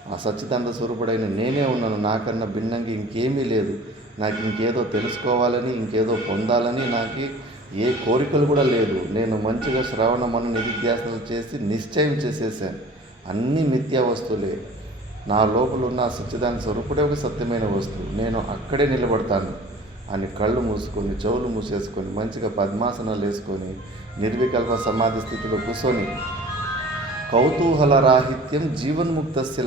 ఆ సచ్చిదానంద స్వరూపుడైన నేనే ఉన్నాను, నాకన్నా భిన్నంగా ఇంకేమీ లేదు. నాకు ఇంకేదో తెలుసుకోవాలని, ఇంకేదో పొందాలని నాకు ఏ కోరికలు కూడా లేదు. నేను మంచిగా శ్రవణ మన నిధిధ్యాసనలు చేసి నిశ్చయం చేసేసాను, అన్నీ మిథ్యా వస్తువులే. నా లోపల ఉన్న సచ్చిదానంద స్వరూపుడే ఒక సత్యమైన వస్తువు, నేను అక్కడే నిలబడతాను అని కళ్ళు మూసుకొని, చెవులు మూసేసుకొని, మంచిగా పద్మాసనాలు వేసుకొని, నిర్వికల్ప సమాధి స్థితిలో కూర్చొని, కౌతూహల రాహిత్యం జీవన్ముక్తస్య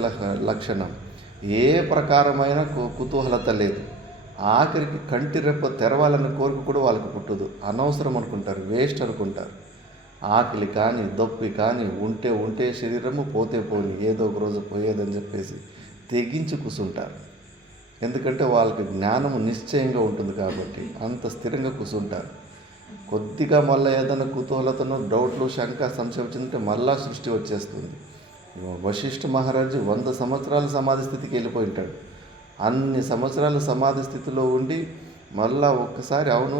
లక్షణం. ఏ ప్రకారమైన కుతూహలత లేదు. ఆఖరికి కంటి రెప్ప తెరవాలన్న కోరిక కూడా వాళ్ళకి పుట్టదు. అనవసరం అనుకుంటారు, వేస్ట్ అనుకుంటారు. ఆకలి కానీ, దొప్పి కానీ ఉంటే శరీరము, పోతే పోని, ఏదో ఒక రోజు పోయేదని చెప్పేసి తెగించి కూర్చుంటారు. ఎందుకంటే వాళ్ళకి జ్ఞానము నిశ్చయంగా ఉంటుంది కాబట్టి అంత స్థిరంగా కూర్చుంటారు. కొద్దిగా మళ్ళీ ఏదైనా కుతూహలతను, డౌట్లు, శంక, సంశయం వచ్చిందంటే మళ్ళా సృష్టి వచ్చేస్తుంది. వశిష్ఠ మహారాజు 100 సంవత్సరాల సమాధి స్థితికి వెళ్ళిపోయి ఉంటాడు. అన్ని సంవత్సరాల సమాధి స్థితిలో ఉండి మళ్ళా ఒక్కసారి అవును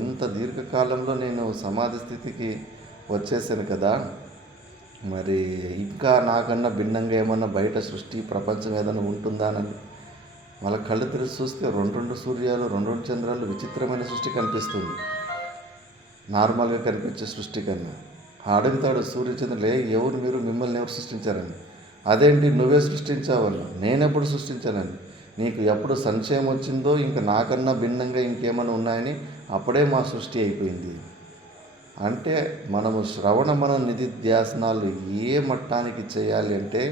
ఇంత దీర్ఘకాలంలో నేను సమాధి స్థితికి వచ్చేసాను కదా, మరి ఇంకా నాకన్నా భిన్నంగా ఏమన్నా బయట సృష్టి ప్రపంచం ఏదైనా ఉంటుందానని మళ్ళీ కళ్ళు తెరిచి చూస్తే 2 సూర్యాలు, 2 చంద్రాలు, విచిత్రమైన సృష్టి కనిపిస్తుంది. నార్మల్గా కనిపించే సృష్టి కన్నా అడుగుతాడు సూర్యచంద్రులే, ఎవరు మీరు, మిమ్మల్ని ఎవరు సృష్టించారని. అదేంటి నువ్వే సృష్టించావని. నేనెప్పుడు సృష్టించానని. నీకు ఎప్పుడు సంశయం వచ్చిందో ఇంకా నాకన్నా భిన్నంగా ఇంకేమైనా ఉన్నాయని అప్పుడే మా సృష్టి అయిపోయింది. అంటే మనము శ్రవణ మన నిధిధ్యాసనాలు ఏ మట్టానికి చేయాలి అంటే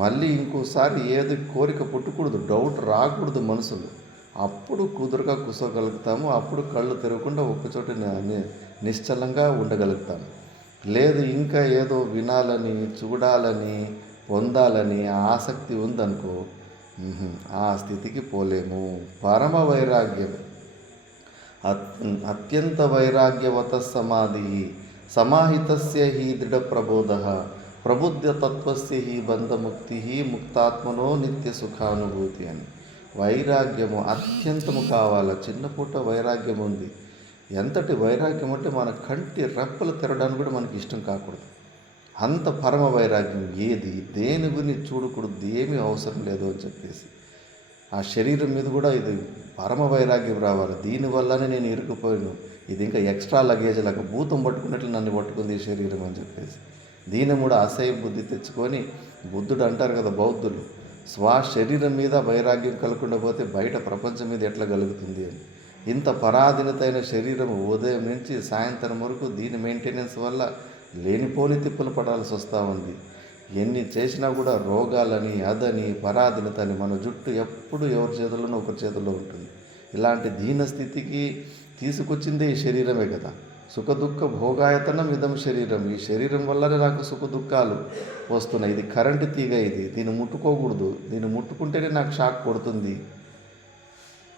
మళ్ళీ ఇంకోసారి ఏది కోరిక పుట్టకూడదు, డౌట్ రాకూడదు మనసులో. అప్పుడు కుదురుగా కూర్చోగలుగుతాము. అప్పుడు కళ్ళు తెరవకుండా ఒక్కచోట నిశ్చలంగా ఉండగలుగుతాము. లేదు ఇంకా ఏదో వినాలని, చూడాలని, పొందాలని ఆసక్తి ఉందనుకో, ఆ స్థితికి పోలేము. పరమ వైరాగ్యం, అత్యంత వైరాగ్యవత సమాధి, సమాహితస్య హి దృఢ ప్రబోధ, ప్రబుద్ధ తత్వస్య హి బంధముక్తి, ముక్తాత్మనో నిత్య సుఖానుభూతి అని. వైరాగ్యము అత్యంతము కావాల. చిన్నపూట వైరాగ్యం ఉంది. ఎంతటి వైరాగ్యం అంటే మన కంటి రెప్పలు తెరడానికి కూడా మనకి ఇష్టం కాకూడదు. అంత పరమ వైరాగ్యం. దేని గురించి చూడకూడదు, ఏమీ అవసరం లేదు అని చెప్పేసి ఆ శరీరం మీద కూడా ఇది పరమ వైరాగ్యం రావాలి. దీనివల్లనే నేను ఇరుక్కుపోయాను, ఇది ఇంకా ఎక్స్ట్రా లగేజ్ లాగా భూతం పట్టుకున్నట్లు నన్ను పట్టుకుంది ఈ శరీరం అని చెప్పేసి దీని కూడా అసహ్య బుద్ధి తెచ్చుకొని, బుద్ధుడు అంటారు కదా బౌద్ధులు, శరీరం మీద వైరాగ్యం కలగకుండా పోతే బయట ప్రపంచం మీద ఎట్లా కలుగుతుంది అని. ఇంత పరాధీనత అయిన శరీరం ఉదయం నుంచి సాయంత్రం వరకు దీని మెయింటెనెన్స్ వల్ల లేనిపోని తిప్పలు పడాల్సి వస్తూ ఉంది. ఎన్ని చేసినా కూడా రోగాలని, అదని, పరాధీనత అని, మన జుట్టు ఎప్పుడు ఎవరి చేతుల్లోనో ఒకరి చేతుల్లో ఉంటుంది. ఇలాంటి దీన స్థితికి తీసుకొచ్చిందే ఈ శరీరమే కదా. సుఖదుఖ భోగాయతనం ఇదం శరీరం. ఈ శరీరం వల్లనే నాకు సుఖ దుఃఖాలు వస్తున్నాయి. ఇది కరెంటు తీగ, దీన్ని ముట్టుకోకూడదు, దీన్ని ముట్టుకుంటేనే నాకు షాక్ కొడుతుంది.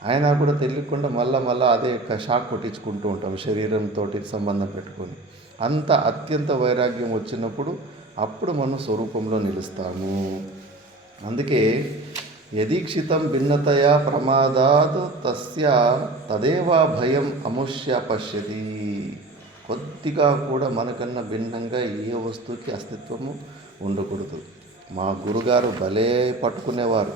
అయినా కూడా తెలియకుండా మళ్ళా అదే షాక్ కొట్టించుకుంటూ ఉంటాం శరీరంతో సంబంధం పెట్టుకొని. అంత అత్యంత వైరాగ్యం వచ్చినప్పుడు అప్పుడు మనం స్వరూపంలో నిలుస్తాము. అందుకే యదీక్షితం భిన్నతయా ప్రమాదాత్ తస్య తదేవా భయం అముష్య పశ్యతి. కొద్దిగా కూడా మనకన్నా భిన్నంగా ఏ వస్తువుకి అస్తిత్వము ఉండకూడదు. మా గురుగారు భలే పట్టుకునేవారు.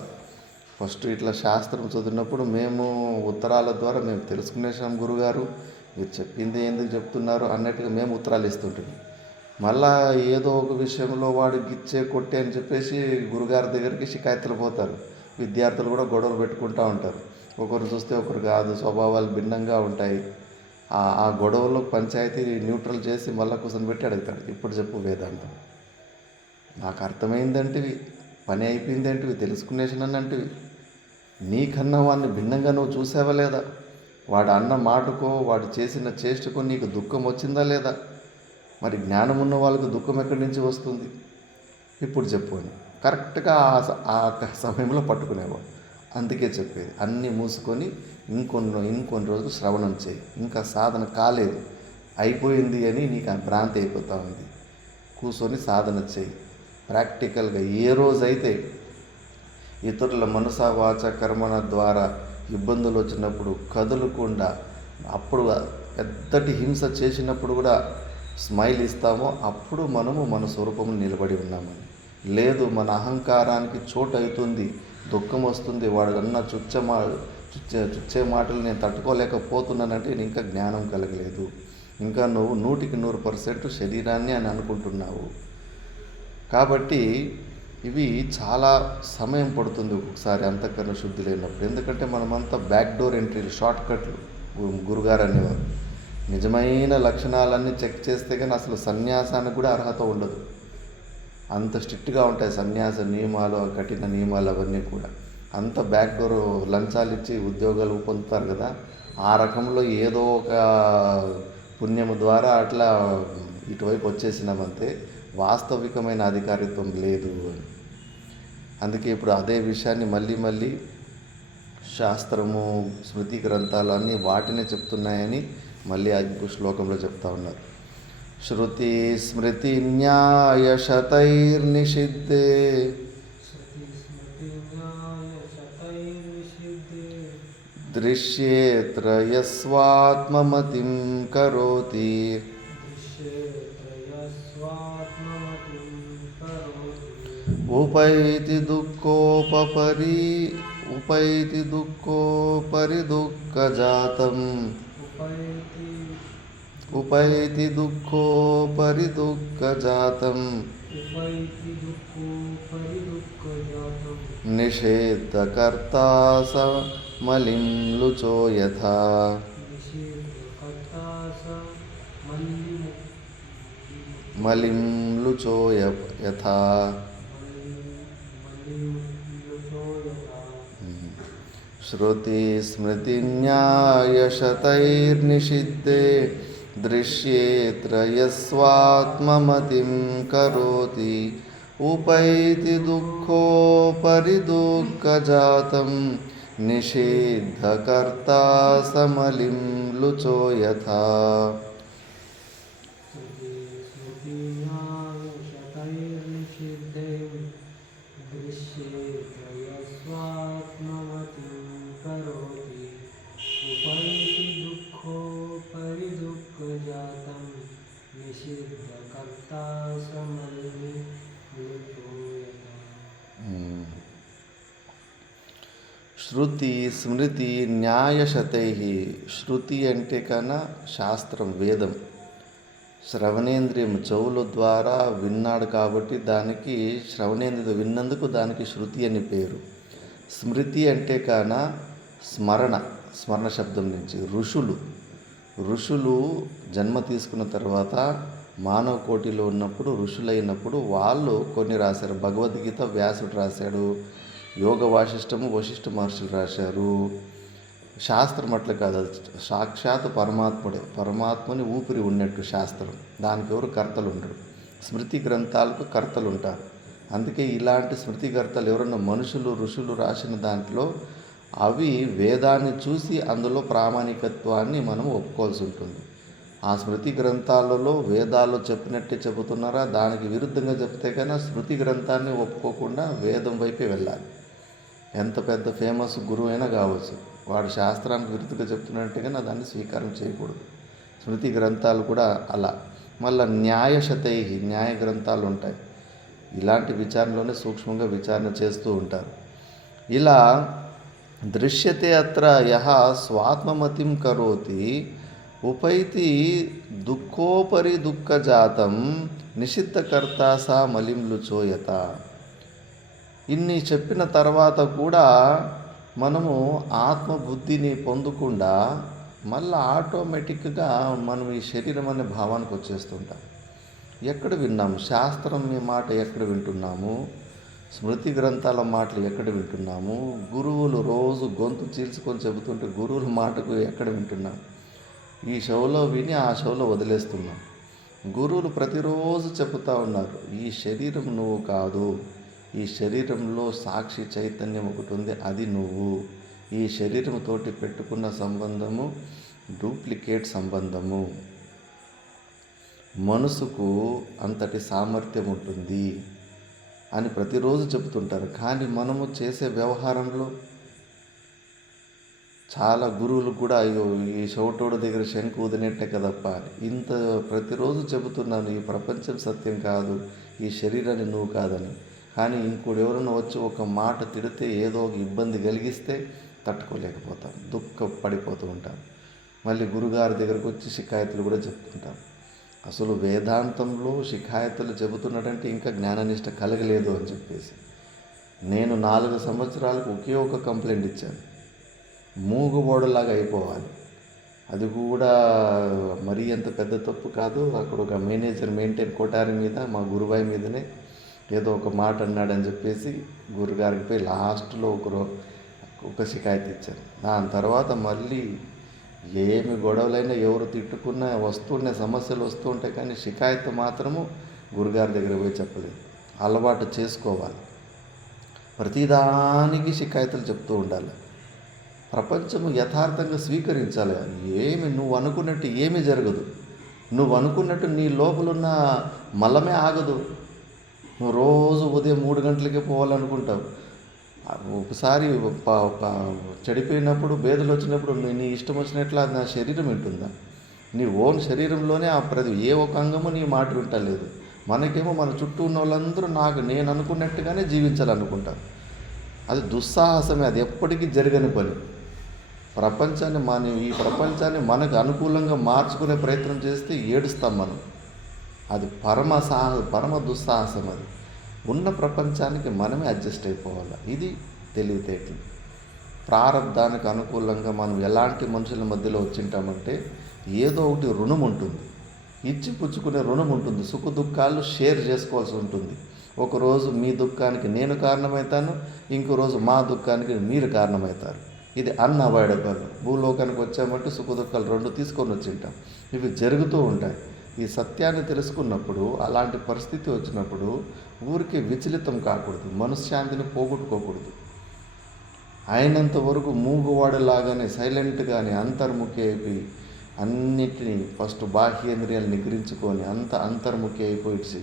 ఫస్ట్ ఇట్లా శాస్త్రం చదివినప్పుడు మేము ఉత్తరాల ద్వారా మేము తెలుసుకునేసాం, గురుగారు మీరు చెప్పింది ఎందుకు చెప్తున్నారు అన్నట్టుగా మేము ఉత్తరాలు ఇస్తుంటాం. మళ్ళా ఏదో ఒక విషయంలో వాడు గిచ్చే కొట్టే అని చెప్పేసి గురుగారి దగ్గరికి షికాయతులు పోతారు. విద్యార్థులు కూడా గొడవలు పెట్టుకుంటూ ఉంటారు. ఒకరు చూస్తే ఒకరు కాదు, స్వభావాలు భిన్నంగా ఉంటాయి. ఆ గొడవలో పంచాయతీ న్యూట్రల్ చేసి మళ్ళీ కూర్చొని పెట్టి అడుగుతాడు, ఇప్పుడు చెప్పు వేదాంతం, నాకు అర్థమైందంటివి, పని అయిపోయిందంటివి, తెలుసుకునేసినంటివి, నీకన్నా వాడిని భిన్నంగా నువ్వు చూసావా లేదా? వాడు అన్న మాటకో వాడు చేసిన చేష్టకో నీకు దుఃఖం వచ్చిందా లేదా? మరి జ్ఞానం ఉన్న వాళ్ళకు దుఃఖం ఎక్కడి నుంచి వస్తుంది? ఇప్పుడు చెప్పు అని కరెక్ట్గా ఆ సమయంలో పట్టుకునేవాడు. అందుకే చెప్పేది, అన్నీ మూసుకొని ఇంకొన్ని రోజులు శ్రవణం చేయి. ఇంకా సాధన కాలేదు, అయిపోయింది అని నీకు భ్రాంతి అయిపోతూ ఉంది. కూర్చొని సాధన చేయి. ప్రాక్టికల్గా ఏ రోజైతే ఇతరుల మనస వాచ కర్మణ ద్వారా ఇబ్బందులు వచ్చినప్పుడు కదలకుండా, అప్పుడు పెద్దటి హింస చేసినప్పుడు కూడా స్మైల్ ఇస్తామో అప్పుడు మనము మన స్వరూపము నిలబడి ఉన్నామని. లేదు, మన అహంకారానికి చోటు అవుతుంది, దుఃఖం వస్తుంది, వాడు అన్న చుచ్చే మాటలు నేను తట్టుకోలేకపోతున్నానంటే ఇంకా జ్ఞానం కలగలేదు. ఇంకా నువ్వు 100% శరీరాన్ని అని అనుకుంటున్నావు. కాబట్టి ఇవి చాలా సమయం పడుతుంది ఒక్కొక్కసారి అంతఃకరణ శుద్ధి లేనప్పుడు. ఎందుకంటే మనమంతా బ్యాక్ డోర్ ఎంట్రీలు, షార్ట్ కట్లు గురుగారు అనేవారు. నిజమైన లక్షణాలన్నీ చెక్ చేస్తే కానీ అసలు సన్యాసానికి కూడా అర్హత ఉండదు. అంత స్ట్రిక్ట్గా ఉంటాయి సన్యాస నియమాలు, కఠిన నియమాలు అవన్నీ కూడా. అంత బ్యాక్ డోర్, లంచాలు ఇచ్చి ఉద్యోగాలు పొందుతారు కదా, ఆ రకంలో ఏదో ఒక పుణ్యము ద్వారా అట్లా ఇటువైపు వచ్చేసినామంతే, వాస్తవికమైన అధికారిత్వం లేదు అని. అందుకే ఇప్పుడు అదే విషయాన్ని మళ్ళీ శాస్త్రము, స్మృతి గ్రంథాలు అన్నీ వాటినే చెప్తున్నాయని మళ్ళీ ఆ శ్లోకంలో చెప్తా ఉన్నారు. శృతి స్మృతి న్యాయ శతైర్నిషిద్ధే దృశ్యే త్రయస్వాత్మమతిం కరోతి ఉపైతి దుఃఖోపరి దుఃఖజాతం నిషేధకర్తా సమలిం లుచో యథా. మలిం లుచో యథా. శృతి స్మృతి న్యాయ శతైర్నిషిద్ధే దృశ్యే త్రయస్వాత్మమతిం కరోతి ఉపైతి దుఃఖోపరి దుఃఖజాతం నిషేధకర్తా సమలిం లుచో యథా. శృతి స్మృతి న్యాయశతై. శృతి అంటే కన్నా శాస్త్రం, వేదం. శ్రవణేంద్రియం చెవుల ద్వారా విన్నాడు కాబట్టి దానికి శ్రవణేంద్రియం విన్నందుకు దానికి శృతి అని పేరు. స్మృతి అంటే స్మరణ శబ్దం నుంచి ఋషులు జన్మ తీసుకున్న తర్వాత మానవ కోటిలో ఉన్నప్పుడు ఋషులైనప్పుడు వాళ్ళు కొన్ని రాశారు. భగవద్గీత వ్యాసుడు రాశాడు, యోగ వాసిష్టము వశిష్ఠ మహర్షులు రాశారు. శాస్త్రం అట్లా కాదు, అది సాక్షాత్ పరమాత్మని ఊపిరి ఉన్నట్టు శాస్త్రం. దానికి ఎవరు కర్తలు ఉండరు. స్మృతి గ్రంథాలకు కర్తలు ఉంటారు. అందుకే ఇలాంటి స్మృతి గ్రంథాలు ఎవరన్నా మనుషులు ఋషులు రాసిన దాంట్లో అవి వేదాన్ని చూసి అందులో ప్రామాణికత్వాన్ని మనం ఒప్పుకోవాల్సి ఉంటుంది. ఆ స్మృతి గ్రంథాలలో వేదాల్లో చెప్పినట్టే చెబుతున్నారా, దానికి విరుద్ధంగా చెప్తే కన్నా స్మృతి గ్రంథాన్ని ఒప్పుకోకుండా వేదం వైపే వెళ్ళాలి. ఎంత పెద్ద ఫేమస్ గురువు అయినా కావచ్చు, వాడు శాస్త్రానికి విరుద్ధంగా చెప్తున్నట్టే కానీ దాన్ని స్వీకారం చేయకూడదు. స్మృతి గ్రంథాలు కూడా అలా. మళ్ళీ న్యాయ గ్రంథాలు ఉంటాయి. ఇలాంటి విచారణలోనే సూక్ష్మంగా విచారణ చేస్తూ ఉంటారు. ఇలా దృశ్యతే అత్ర యః స్వాత్మమతిం కరోతి ఉపైతి దుఃఖోపరి దుఃఖజాతం నిషిద్ధకర్త సా మలింలుచోయత. ఇన్ని చెప్పిన తర్వాత కూడా మనము ఆత్మబుద్ధిని పొందకుండా మళ్ళీ ఆటోమేటిక్గా మనం ఈ శరీరం అనే భావానికి వచ్చేస్తుంటాం. ఎక్కడ విన్నాము? శాస్త్రం మాట ఎక్కడ వింటున్నాము? స్మృతి గ్రంథాల మాటలు ఎక్కడ వింటున్నాము? గురువులు రోజు గొంతు చీల్చుకొని చెబుతుంటే గురువుల మాటకు ఎక్కడ వింటున్నాం? ఈ షోలో విని ఆ షోలో వదిలేస్తున్నాం. గురువులు ప్రతిరోజు చెబుతూ ఉన్నారు, ఈ శరీరం నువ్వు కాదు, ఈ శరీరంలో సాక్షి చైతన్యం ఒకటి ఉంది, అది నువ్వు. ఈ శరీరంతోటి పెట్టుకున్న సంబంధము డూప్లికేట్ సంబంధము. మనసుకు అంతటి సామర్థ్యం ఉంటుంది అని ప్రతిరోజు చెబుతుంటారు. కానీ మనము చేసే వ్యవహారంలో చాలా గురువులు కూడా అయ్యో ఈ చోటోడు దగ్గర శంకు ఊదినట్టే కదప్ప, ఇంత ప్రతిరోజు చెబుతున్నాను ఈ ప్రపంచం సత్యం కాదు, ఈ శరీరాన్ని నువ్వు కాదని. కానీ ఇంకోటి ఎవరైనా వచ్చి ఒక మాట తిడితే ఏదో ఒక ఇబ్బంది కలిగిస్తే తట్టుకోలేకపోతాం, దుఃఖపడిపోతూ ఉంటాం. మళ్ళీ గురుగారి దగ్గరకు వచ్చి షికాయతులు కూడా చెప్తుంటాం. అసలు వేదాంతంలో షికాయతులు చెబుతున్నాడంటే ఇంకా జ్ఞాననిష్ట కలగలేదు అని చెప్పేసి. నేను 4 సంవత్సరాలకు ఒకే ఒక కంప్లైంట్ ఇచ్చాను, మూగుబోడలాగా అయిపోవాలి. అది కూడా మరీ అంత పెద్ద తప్పు కాదు. అక్కడ ఒక మేనేజర్ కొటారి మీద మా గురువాయి మీదనే ఏదో ఒక మాట అన్నాడని చెప్పేసి గురుగారికి పోయి లాస్ట్లో ఒక షికాయత్ ఇచ్చాను. దాని తర్వాత మళ్ళీ ఏమి గొడవలైనా ఎవరు తిట్టుకున్నా వస్తుండే సమస్యలు వస్తూ ఉంటాయి, కానీ షికాయత్ మాత్రము గురుగారి దగ్గర పోయి చెప్పలేదు. అలవాటు చేసుకోవాలి, ప్రతిదానికి షికాయతులు చెప్తూ ఉండాలి. ప్రపంచము యథార్థంగా స్వీకరించాలి. నువ్వు అనుకున్నట్టు ఏమీ జరగదు. నువ్వు అనుకున్నట్టు నీ లోపలున్న మలమే ఆగదు. నువ్వు రోజు ఉదయం 3 గంటలకే పోవాలనుకుంటావు. ఒకసారి చెడిపోయినప్పుడు బేదలు వచ్చినప్పుడు నీ ఇష్టం వచ్చినట్లు అది నా శరీరం వింటుందా? నీ ఓన్ శరీరంలోనే ఏ ఒక అంగము నీ మాట వింటలేదు. మనకేమో మన చుట్టూ ఉన్న వాళ్ళందరూ నేను అనుకున్నట్టుగానే జీవించాలనుకుంటారు. అది దుస్సాహసమే, అది ఎప్పటికీ జరగని పని. ఈ ప్రపంచాన్ని మనకు అనుకూలంగా మార్చుకునే ప్రయత్నం చేస్తే ఏడుస్తాం మనం. అది పరమ దుస్సాహసం. అది ఉన్న ప్రపంచానికి మనమే అడ్జస్ట్ అయిపోవాలి. ఇది తెలివితేటలు. ప్రారంధానికి అనుకూలంగా మనం ఎలాంటి మనుషుల మధ్యలో వచ్చింటామంటే ఏదో ఒకటి రుణం ఉంటుంది, ఇచ్చి పుచ్చుకునే రుణం ఉంటుంది. సుఖ దుఃఖాలు షేర్ చేసుకోవాల్సి ఉంటుంది. ఒకరోజు మీ దుఃఖానికి నేను కారణమవుతాను, ఇంకో రోజు మా దుఃఖానికి మీరు కారణమవుతారు. ఇది అన్అవాయిడబుల్. భూలోకానికి వచ్చామంటే సుఖ దుఃఖాలు 2 తీసుకొని వచ్చింటాం. ఇవి జరుగుతూ ఉంటాయి. ఈ సత్యాన్ని తెలుసుకున్నప్పుడు, అలాంటి పరిస్థితి వచ్చినప్పుడు ఊరికే విచలితం కాకూడదు, మనశ్శాంతిని పోగొట్టుకోకూడదు. అయినంత వరకు మూగువాడలాగానే సైలెంట్గానే అంతర్ముఖి అయిపోయి అన్నిటినీ ఫస్ట్ బాహ్యేంద్రియాలు నిగ్రహించుకొని అంతర్ముఖి అయిపోయి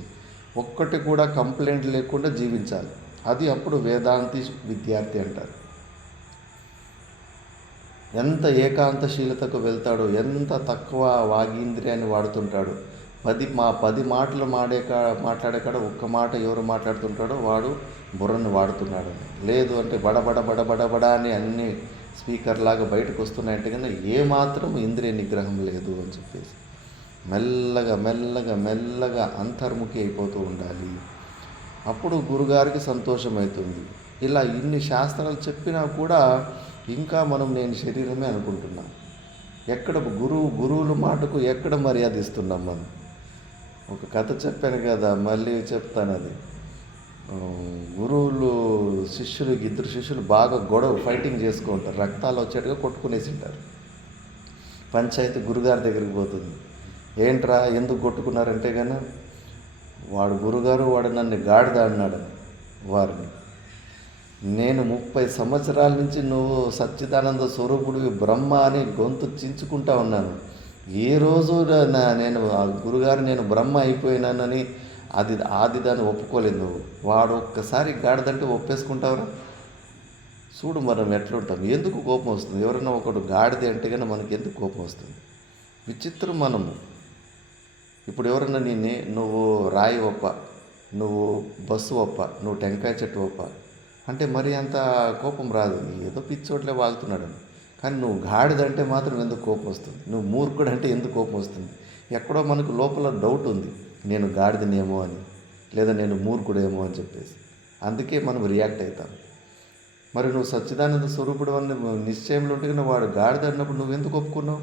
ఒక్కటి కూడా కంప్లైంట్ లేకుండా జీవించాలి. అది అప్పుడు వేదాంతి విద్యార్థి అంటారు. ఎంత ఏకాంతశీలతకు వెళ్తాడో, ఎంత తక్కువ వాగీంద్రియాన్ని వాడుతుంటాడో, 10 మాటలు మాట్లాడే కాడ ఒక్క మాట ఎవరు మాట్లాడుతుంటాడో వాడు బుర్రను వాడుతున్నాడు. లేదు అంటే బడబడ అని అన్ని స్పీకర్ లాగా బయటకు వస్తున్నాయంటే కన్నా ఏమాత్రం ఇంద్రియ నిగ్రహం లేదు అని చెప్పేసి. మెల్లగా మెల్లగా మెల్లగా అంతర్ముఖి అయిపోతూ ఉండాలి. అప్పుడు గురుగారికి సంతోషమవుతుంది. ఇలా ఇన్ని శాస్త్రాలు చెప్పినా కూడా ఇంకా మనం నేను శరీరమే అనుకుంటున్నాం. ఎక్కడ గురువుల మాటకు ఎక్కడ మర్యాద ఇస్తున్నాం మనం? ఒక కథ చెప్పాను కదా, మళ్ళీ చెప్తాను అది. గురువులు ఇద్దరు శిష్యులు బాగా ఫైటింగ్ చేసుకుంటారు, రక్తాలు వచ్చేట్టుగా కొట్టుకునేసి ఉంటారు. పంచాయతీ గురుగారి దగ్గరికి పోతుంది. ఏంట్రా ఎందుకు కొట్టుకున్నారంటే కానీ వాడు నన్ను గాడిద అన్నాడని వారిని. నేను 30 సంవత్సరాల నుంచి నువ్వు సచ్చిదానంద స్వరూపుడివి బ్రహ్మ అని గొంతు చించుకుంటా ఉన్నాను. ఏ రోజు నేను గురుగారు నేను బ్రహ్మ అయిపోయినానని ఆది దాన్ని ఒప్పుకోలేదు నువ్వు. వాడు ఒక్కసారి గాడిదంటే ఒప్పేసుకుంటావురా? చూడు మనం ఎట్లుంటాం, ఎందుకు కోపం వస్తుంది? ఎవరైనా ఒకడు గాడిద అంటే కానీ మనకి ఎందుకు కోపం వస్తుంది? విచిత్రం మనము. ఇప్పుడు ఎవరన్నా నువ్వు రాయి ఒప్ప, నువ్వు బస్సు ఒప్ప, నువ్వు టెంకాయ చెట్టు ఒప్ప అంటే మరి అంత కోపం రాదు, ఏదో పిచ్చోట్లే వాగుతున్నాడని. కానీ నువ్వు గాడిదంటే మాత్రం ఎందుకు కోపం వస్తుంది? నువ్వు మూర్ఖుడు అంటే ఎందుకు కోపం వస్తుంది? ఎక్కడో మనకు లోపల డౌట్ ఉంది, నేను గాడిదనేమో అని, లేదా నేను మూర్ఖుడేమో అని చెప్పేసి. అందుకే మనం రియాక్ట్ అవుతాం. మరి నువ్వు సచ్చిదానంద స్వరూపుడు అని నిశ్చయంలో ఉంటే వాడు గాడిద అన్నప్పుడు నువ్వు ఎందుకు ఒప్పుకున్నావు?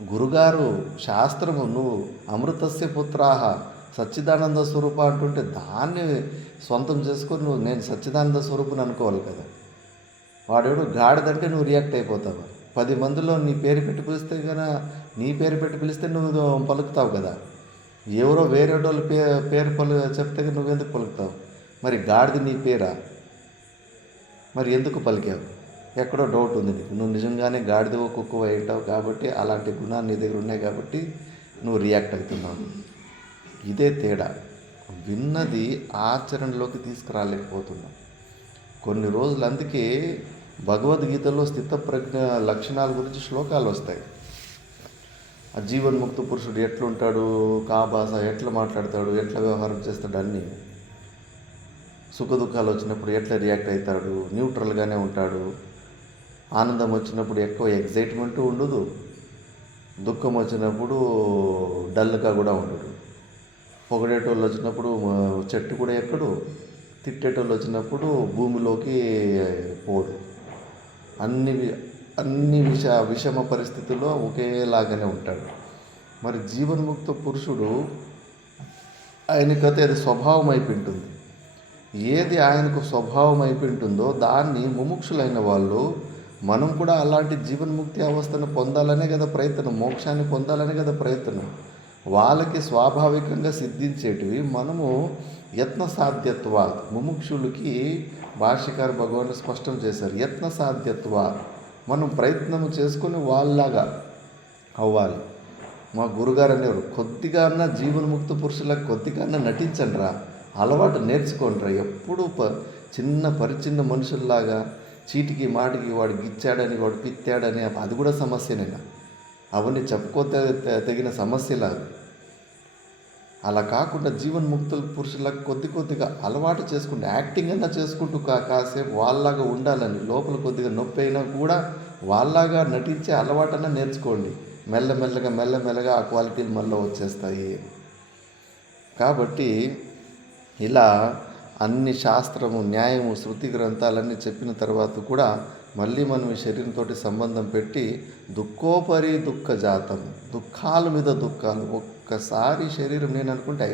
గురుగారు శాస్త్రము నువ్వు అమృతస్య పుత్రాహ సచ్చిదానంద స్వరూప అంటుంటే దాన్ని సొంతం చేసుకొని నువ్వు నేను సచ్చిదానంద స్వరూపుని అనుకోవాలి కదా. వాడెవడు గాడిదంటే నువ్వు రియాక్ట్ అయిపోతావు. 10 మందిలో నీ పేరు పెట్టి పిలిస్తే కదా, నీ పేరు పెట్టి పిలిస్తే నువ్వు పలుకుతావు కదా. ఎవరో వేరే వాళ్ళు పేరు చెప్తే నువ్వెందుకు పలుకుతావు? మరి గాడిది నీ పేరా? మరి ఎందుకు పలికావు? ఎక్కడో డౌట్ ఉంది నీకు. నువ్వు నిజంగానే గాడిదవో కుక్కవో ఉంటావు కాబట్టి, అలాంటి గుణాలు నీ దగ్గర ఉన్నాయి కాబట్టి నువ్వు రియాక్ట్ అవుతున్నావు. ఇదే తేడా. విన్నది ఆచరణలోకి తీసుకురాలేకపోతున్నాం కొన్ని రోజులు. అందుకే భగవద్గీతలో స్థితప్రజ్ఞ లక్షణాల గురించి శ్లోకాలు వస్తాయి. ఆ జీవన్ముక్త పురుషుడు ఎట్లుంటాడు, భాష ఎట్లా మాట్లాడతాడు, ఎట్లా వ్యవహారం చేస్తాడు, అన్నీ. సుఖదుఖాలు వచ్చినప్పుడు ఎట్లా రియాక్ట్ అవుతాడు, న్యూట్రల్గానే ఉంటాడు. ఆనందం వచ్చినప్పుడు ఎక్కువ ఎగ్జైట్మెంటు ఉండదు, దుఃఖం వచ్చినప్పుడు డల్గా కూడా ఉండడు. పొగడేటోళ్ళు వచ్చినప్పుడు చెట్టు కూడా ఎక్కడు, తిట్టేటోళ్ళు వచ్చినప్పుడు భూమిలోకి పోడు. అన్ని విషమ పరిస్థితుల్లో ఒకేలాగానే ఉంటాడు. మరి జీవన్ముక్త పురుషుడు ఆయనకైతే అది స్వభావం అయిపోయింటుంది. ఏది ఆయనకు స్వభావం అయిపోయింటుందో దాన్ని ముముక్షులైన వాళ్ళు, మనం కూడా అలాంటి జీవన్ముక్తి అవస్థను పొందాలనే కదా ప్రయత్నం, మోక్షాన్ని పొందాలనే కదా ప్రయత్నం. వాళ్ళకి స్వాభావికంగా సిద్ధించేటివి మనము యత్న సాధ్యత్వ, ముముక్షులకి భాష్యకార భగవాన్ స్పష్టం చేశారు. యత్న సాధ్యత్వ, మనం ప్రయత్నం చేసుకొని వాళ్ళలాగా అవ్వాలి. మా గురుగారు అనేవారు, కొద్దిగా అన్నా జీవన్ముక్త పురుషులకు కొద్దిగా అన్నా నటించండి రా, అలవాటు నేర్చుకోండి రా. ఎప్పుడు చిన్న మనుషుల్లాగా చీటికి మాటికి వాడు గిచ్చాడని వాడు పిత్తాడని అది కూడా సమస్యనేనా? అవన్నీ చెప్పుకోతే తగిన సమస్యలాగా. అలా కాకుండా జీవన్ముక్తుల పురుషులకు కొద్దిగా అలవాటు చేసుకుంటూ యాక్టింగ్ అన్నా చేసుకుంటూ కాసేపు వాళ్ళలాగా ఉండాలని, లోపల కొద్దిగా నొప్పి అయినా కూడా వాళ్ళలాగా నటించే అలవాటన్నా నేర్చుకోండి. మెల్లమెల్లగా ఆ క్వాలిటీలు మళ్ళీ వచ్చేస్తాయి. కాబట్టి ఇలా అన్ని శాస్త్రము, న్యాయము, శృతి గ్రంథాలన్నీ చెప్పిన తర్వాత కూడా మళ్ళీ మనం ఈ శరీరంతో సంబంధం పెట్టి దుఃఖోపరి దుఃఖ జాతం, దుఃఖాల మీద దుఃఖాలు. ఒక్కసారి శరీరం నేను అనుకుంటే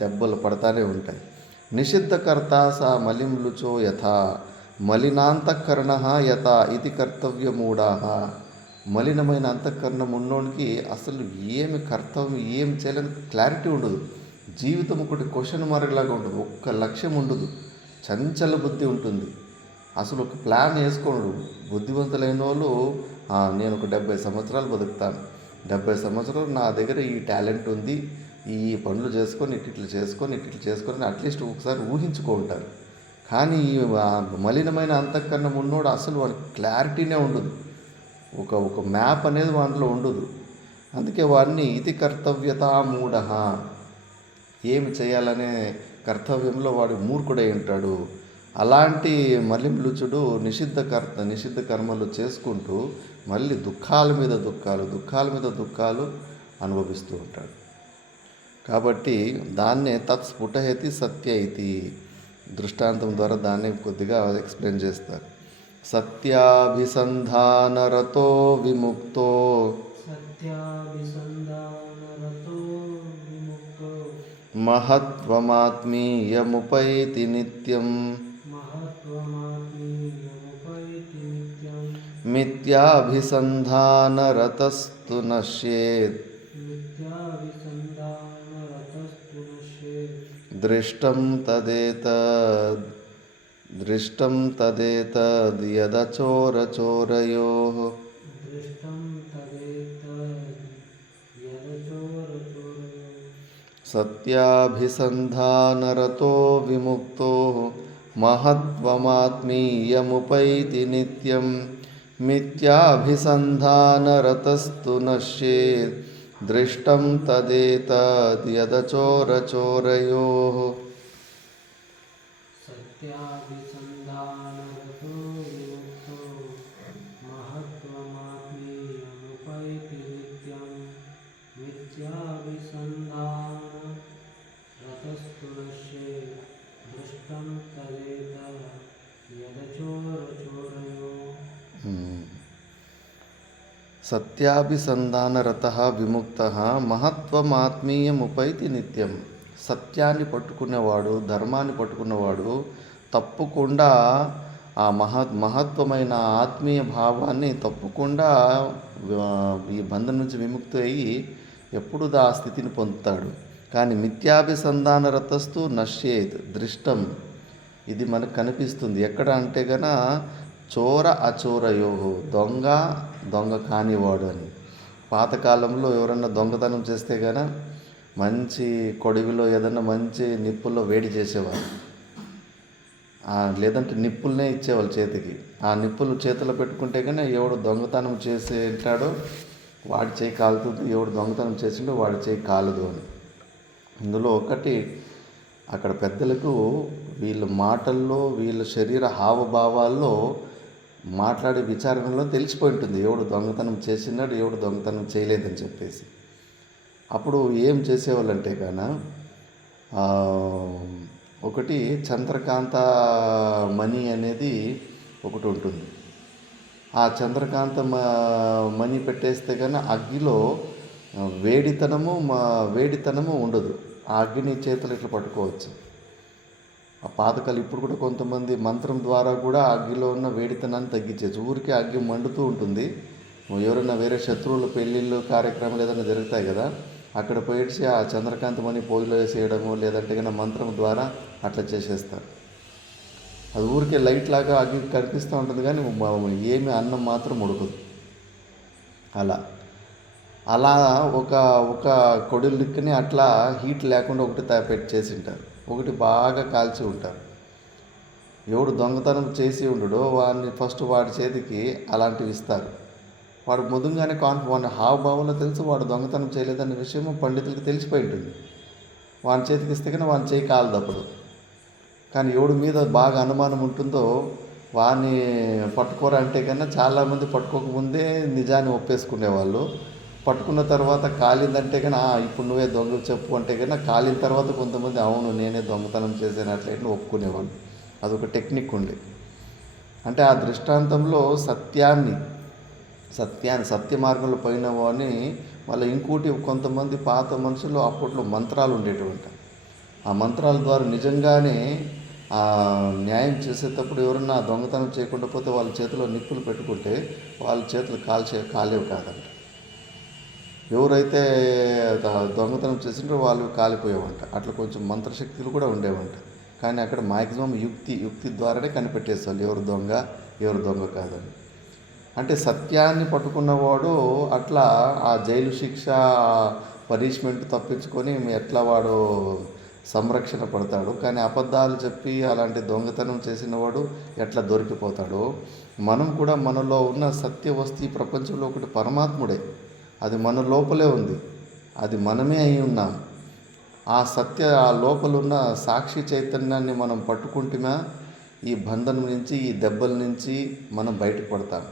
దెబ్బలు పడతానే ఉంటాయి. నిషిద్ధకర్త సా మలింలుచో యథా మలినాంతఃకరణ యథ ఇది కర్తవ్యమూఢా. మలినమైన అంతఃకరణం ఉన్నోనికి అసలు ఏమి కర్తవ్యం ఏం చేయాలని క్లారిటీ ఉండదు. జీవితం ఒకటి క్వశ్చన్ మార్క్ లాగా ఉంటుంది, ఒక్క లక్ష్యం ఉండదు, చంచల బుద్ధి ఉంటుంది. అసలు ఒక ప్లాన్ వేసుకోండు. బుద్ధివంతులైన వాళ్ళు నేను ఒక 70 సంవత్సరాలు బతుకుతాను, 70 సంవత్సరాలు నా దగ్గర ఈ టాలెంట్ ఉంది, ఈ పనులు చేసుకొని ఇట్లా చేసుకొని అట్లీస్ట్ ఒకసారి ఊహించుకుంటారు. కానీ మలినమైన అంతఃకరణం ఉన్నోడు అసలు వాడికి క్లారిటీనే ఉండదు, ఒక మ్యాప్ అనేది వాటిలో ఉండదు. అందుకే వాడిని ఇది కర్తవ్యత మూఢ, ఏమి చేయాలనే కర్తవ్యంలో వాడు మూర్ఖుడై ఉంటాడు. అలాంటి మలింలుచుడు నిషిద్ధ కర్మలు చేసుకుంటూ మళ్ళీ దుఃఖాల మీద దుఃఖాలు అనుభవిస్తూ ఉంటాడు. కాబట్టి దాన్నే తత్స్ఫుటయతి సత్య ఇతి దృష్టాంతం ద్వారా దాన్ని కొద్దిగా ఎక్స్ప్లెయిన్ చేస్తారు. సత్యాభిసంధానరతో విముక్తో మహత్వమాత్మీయముపైతి నిత్యం మిథ్యాభిసంధానరతస్తు నశ్యేత్ దృష్టం తదేతద్ యదచోరచోరయోః సత్యాభిసంధానరతో విముక్తో మహత్వమాత్మీయముపైతి నిత్యం మిథ్యాభిసంధానరతస్తు నశ్యేత్ దృష్టం తదేతద్ యదచోరచోరయోః. సత్యాభిసంధానరతః విముక్తః మహత్వమాత్మీయముపైతి నిత్యం. సత్యాన్ని పట్టుకునేవాడు, ధర్మాన్ని పట్టుకున్నవాడు తప్పకుండా ఆ మహత్వమైన ఆత్మీయ భావాన్ని తప్పకుండా ఈ బంధం నుంచి విముక్తి అయ్యి ఎప్పుడు ఆ స్థితిని పొందుతాడు. కానీ మిథ్యాభిసంధానరతస్తు నశ్యేత్ దృష్టం, ఇది మనకు కనిపిస్తుంది ఎక్కడ అంటే గన చోర అచోరయోహో, దొంగ కానివాడు అని. పాతకాలంలో ఎవరన్నా దొంగతనం చేస్తే గన మంచి కొడివిలో ఏదన్నా మంచి నిప్పుల్లో వేడి చేసేవారు, లేదంటే నిప్పులనే ఇచ్చేవాళ్ళు చేతికి. ఆ నిప్పులు చేతిలో పెట్టుకుంటే కానీ ఎవడు దొంగతనం చేసి ఉంటాడో వాడి చేయి కాలుతుంది, ఎవడు దొంగతనం చేసిండో వాడి చేయి కాలదు అని. ఇందులో ఒకటి అక్కడ పెద్దలకు వీళ్ళ మాటల్లో, వీళ్ళ శరీర హావభావాల్లో, మాట్లాడే విచారణలో తెలిసిపోయి ఉంటుంది ఎవడు దొంగతనం చేసినాడు, ఎవడు దొంగతనం చేయలేదని చెప్పేసి. అప్పుడు ఏం చేసేవాళ్ళంటే కాన ఒకటి చంద్రకాంత మణి అనేది ఒకటి ఉంటుంది. ఆ చంద్రకాంత మణి పెట్టేస్తే కానీ అగ్గిలో వేడితనము ఉండదు. ఆ అగ్గిని చేతులు ఇట్లా పట్టుకోవచ్చు. ఆ పాతకాలు ఇప్పుడు కూడా కొంతమంది మంత్రం ద్వారా కూడా అగ్గిలో ఉన్న వేడితనాన్ని తగ్గించవచ్చు. ఊరికే అగ్గి మండుతూ ఉంటుంది. ఎవరైనా వేరే శత్రువుల పెళ్ళిళ్ళు కార్యక్రమాలు ఏదైనా జరుగుతాయి కదా, అక్కడ పోయేసి ఆ చంద్రకాంతమని పొయ్యిలో వేసేయడము, లేదంటే కన్నా మంత్రం ద్వారా అట్లా చేసేస్తారు. అది ఊరికే లైట్ లాగా అగ్గి కనిపిస్తూ ఉంటుంది కానీ ఏమి అన్నం మాత్రం ఉడకదు. అలా ఒక కొడులిక్కని అట్లా హీట్ లేకుండా ఒకటి పెట్టి చేసి ఉంటారు, ఒకటి బాగా కాల్చి ఉంటారు. ఎవడు దొంగతనం చేసి ఉండడో వాడిని ఫస్ట్ వాడి చేతికి అలాంటివి ఇస్తారు. వాడు ముదుగానే వాడి హావభావంలో తెలుసు వాడు దొంగతనం చేయలేదనే విషయం పండితులకు తెలిసిపోయి ఉంటుంది. వాని చేతికి ఇస్తే కానీ వాని చేయి కాలదు అప్పుడు. కానీ ఎవడి మీద బాగా అనుమానం ఉంటుందో వాడిని పట్టుకోరా అంటే కన్నా చాలామంది పట్టుకోకముందే నిజాన్ని ఒప్పేసుకునేవాళ్ళు. పట్టుకున్న తర్వాత కాలిందంటే కానీ ఇప్పుడు నువ్వే దొంగ చెప్పు అంటే కన్నా కాలిన తర్వాత కొంతమంది అవును నేనే దొంగతనం చేసేనట్లయితే ఒప్పుకునేవాళ్ళు. అదొక టెక్నిక్ ఉండే. అంటే ఆ దృష్టాంతంలో సత్య మార్గంలో పోయిన వాడిని మళ్ళీ ఇంకోటి కొంతమంది పాత మనుషులు అప్పట్లో మంత్రాలు ఉండేటువంటి. ఆ మంత్రాల ద్వారా నిజంగానే న్యాయం చేసేటప్పుడు ఎవరన్నా దొంగతనం చేయకుండా పోతే వాళ్ళ చేతిలో నిప్పులు పెట్టుకుంటే వాళ్ళ చేతులు కాలేవు కాదంట. ఎవరైతే దొంగతనం చేసిండ్రో వాళ్ళు కాలిపోయేవంట. అట్లా కొంచెం మంత్రశక్తులు కూడా ఉండేవంట. కానీ అక్కడ మ్యాక్సిమం యుక్తి ద్వారానే కనిపెట్టేస్తారు ఎవరు దొంగ కాదని. అంటే సత్యాన్ని పట్టుకున్నవాడు అట్లా ఆ జైలు శిక్ష పనిష్మెంట్ తప్పించుకొని ఎట్లా వాడు సంరక్షణ పడతాడు. కానీ అబద్ధాలు చెప్పి అలాంటి దొంగతనం చేసిన వాడు ఎట్లా దొరికిపోతాడో, మనం కూడా మనలో ఉన్న సత్య వస్తు ప్రపంచంలో ఒకటి పరమాత్ముడే. అది మన లోపలే ఉంది, అది మనమే అయి ఉన్నాం. ఆ లోపల ఉన్న సాక్షి చైతన్యాన్ని మనం పట్టుకుంటున్నా ఈ బంధం నుంచి, ఈ దెబ్బల నుంచి మనం బయటపడతాం.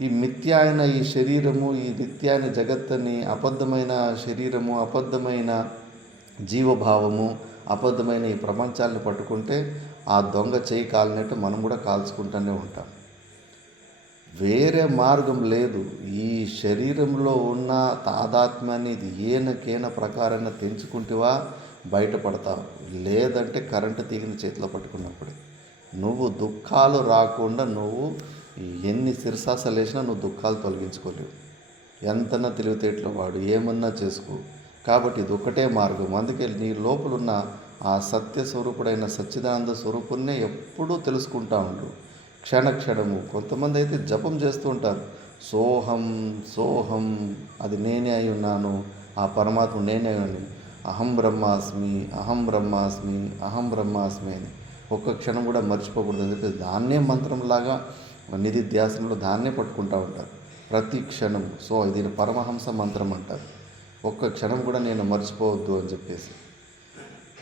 ఈ మిథ్య అయిన ఈ శరీరము, ఈ నిత్య అయిన జగత్తని, అబద్ధమైన శరీరము, అబద్ధమైన జీవభావము, అబద్ధమైన ఈ ప్రపంచాలను పట్టుకుంటే ఆ దొంగ చేయి కాలినట్టు మనం కూడా కాల్చుకుంటూనే ఉంటాం. వేరే మార్గం లేదు. ఈ శరీరంలో ఉన్న తాదాత్మ్యాన్ని ఇది ఏనకేన ప్రకారంగా తెంచుకుంటేవా బయటపడతావు. లేదంటే కరెంటు తీగిన చేతిలో పట్టుకున్నప్పుడే నువ్వు దుఃఖాలు రాకుండా నువ్వు ఎన్ని శిరసాసలు వేసినా నువ్వు దుఃఖాలు తొలగించుకోలేవు. ఎంతన్నా తెలివితేటలో వాడు ఏమన్నా చేసుకో. కాబట్టి ఇది ఒకటే మార్గం. అందుకే నీ లోపలున్న ఆ సత్య స్వరూపుడైన సచ్చిదానంద స్వరూపుణ్ణే ఎప్పుడూ తెలుసుకుంటా ఉండు, క్షణక్షణము. కొంతమంది అయితే జపం చేస్తూ ఉంటారు, సోహం సోహం, అది నేనే అయి ఉన్నాను, ఆ పరమాత్మ నేనే అని, అహం బ్రహ్మాస్మి అహం బ్రహ్మాస్మి అహం బ్రహ్మాస్మి అని ఒక్క క్షణం కూడా మర్చిపోకూడదు అని చెప్పేసి దాన్నే మంత్రంలాగా నిధిధ్యాసనంలో దాన్నే పట్టుకుంటూ ఉంటారు ప్రతి క్షణం. సో దీని పరమహంస మంత్రం అంటారు. ఒక్క క్షణం కూడా నేను మర్చిపోవద్దు అని చెప్పేసి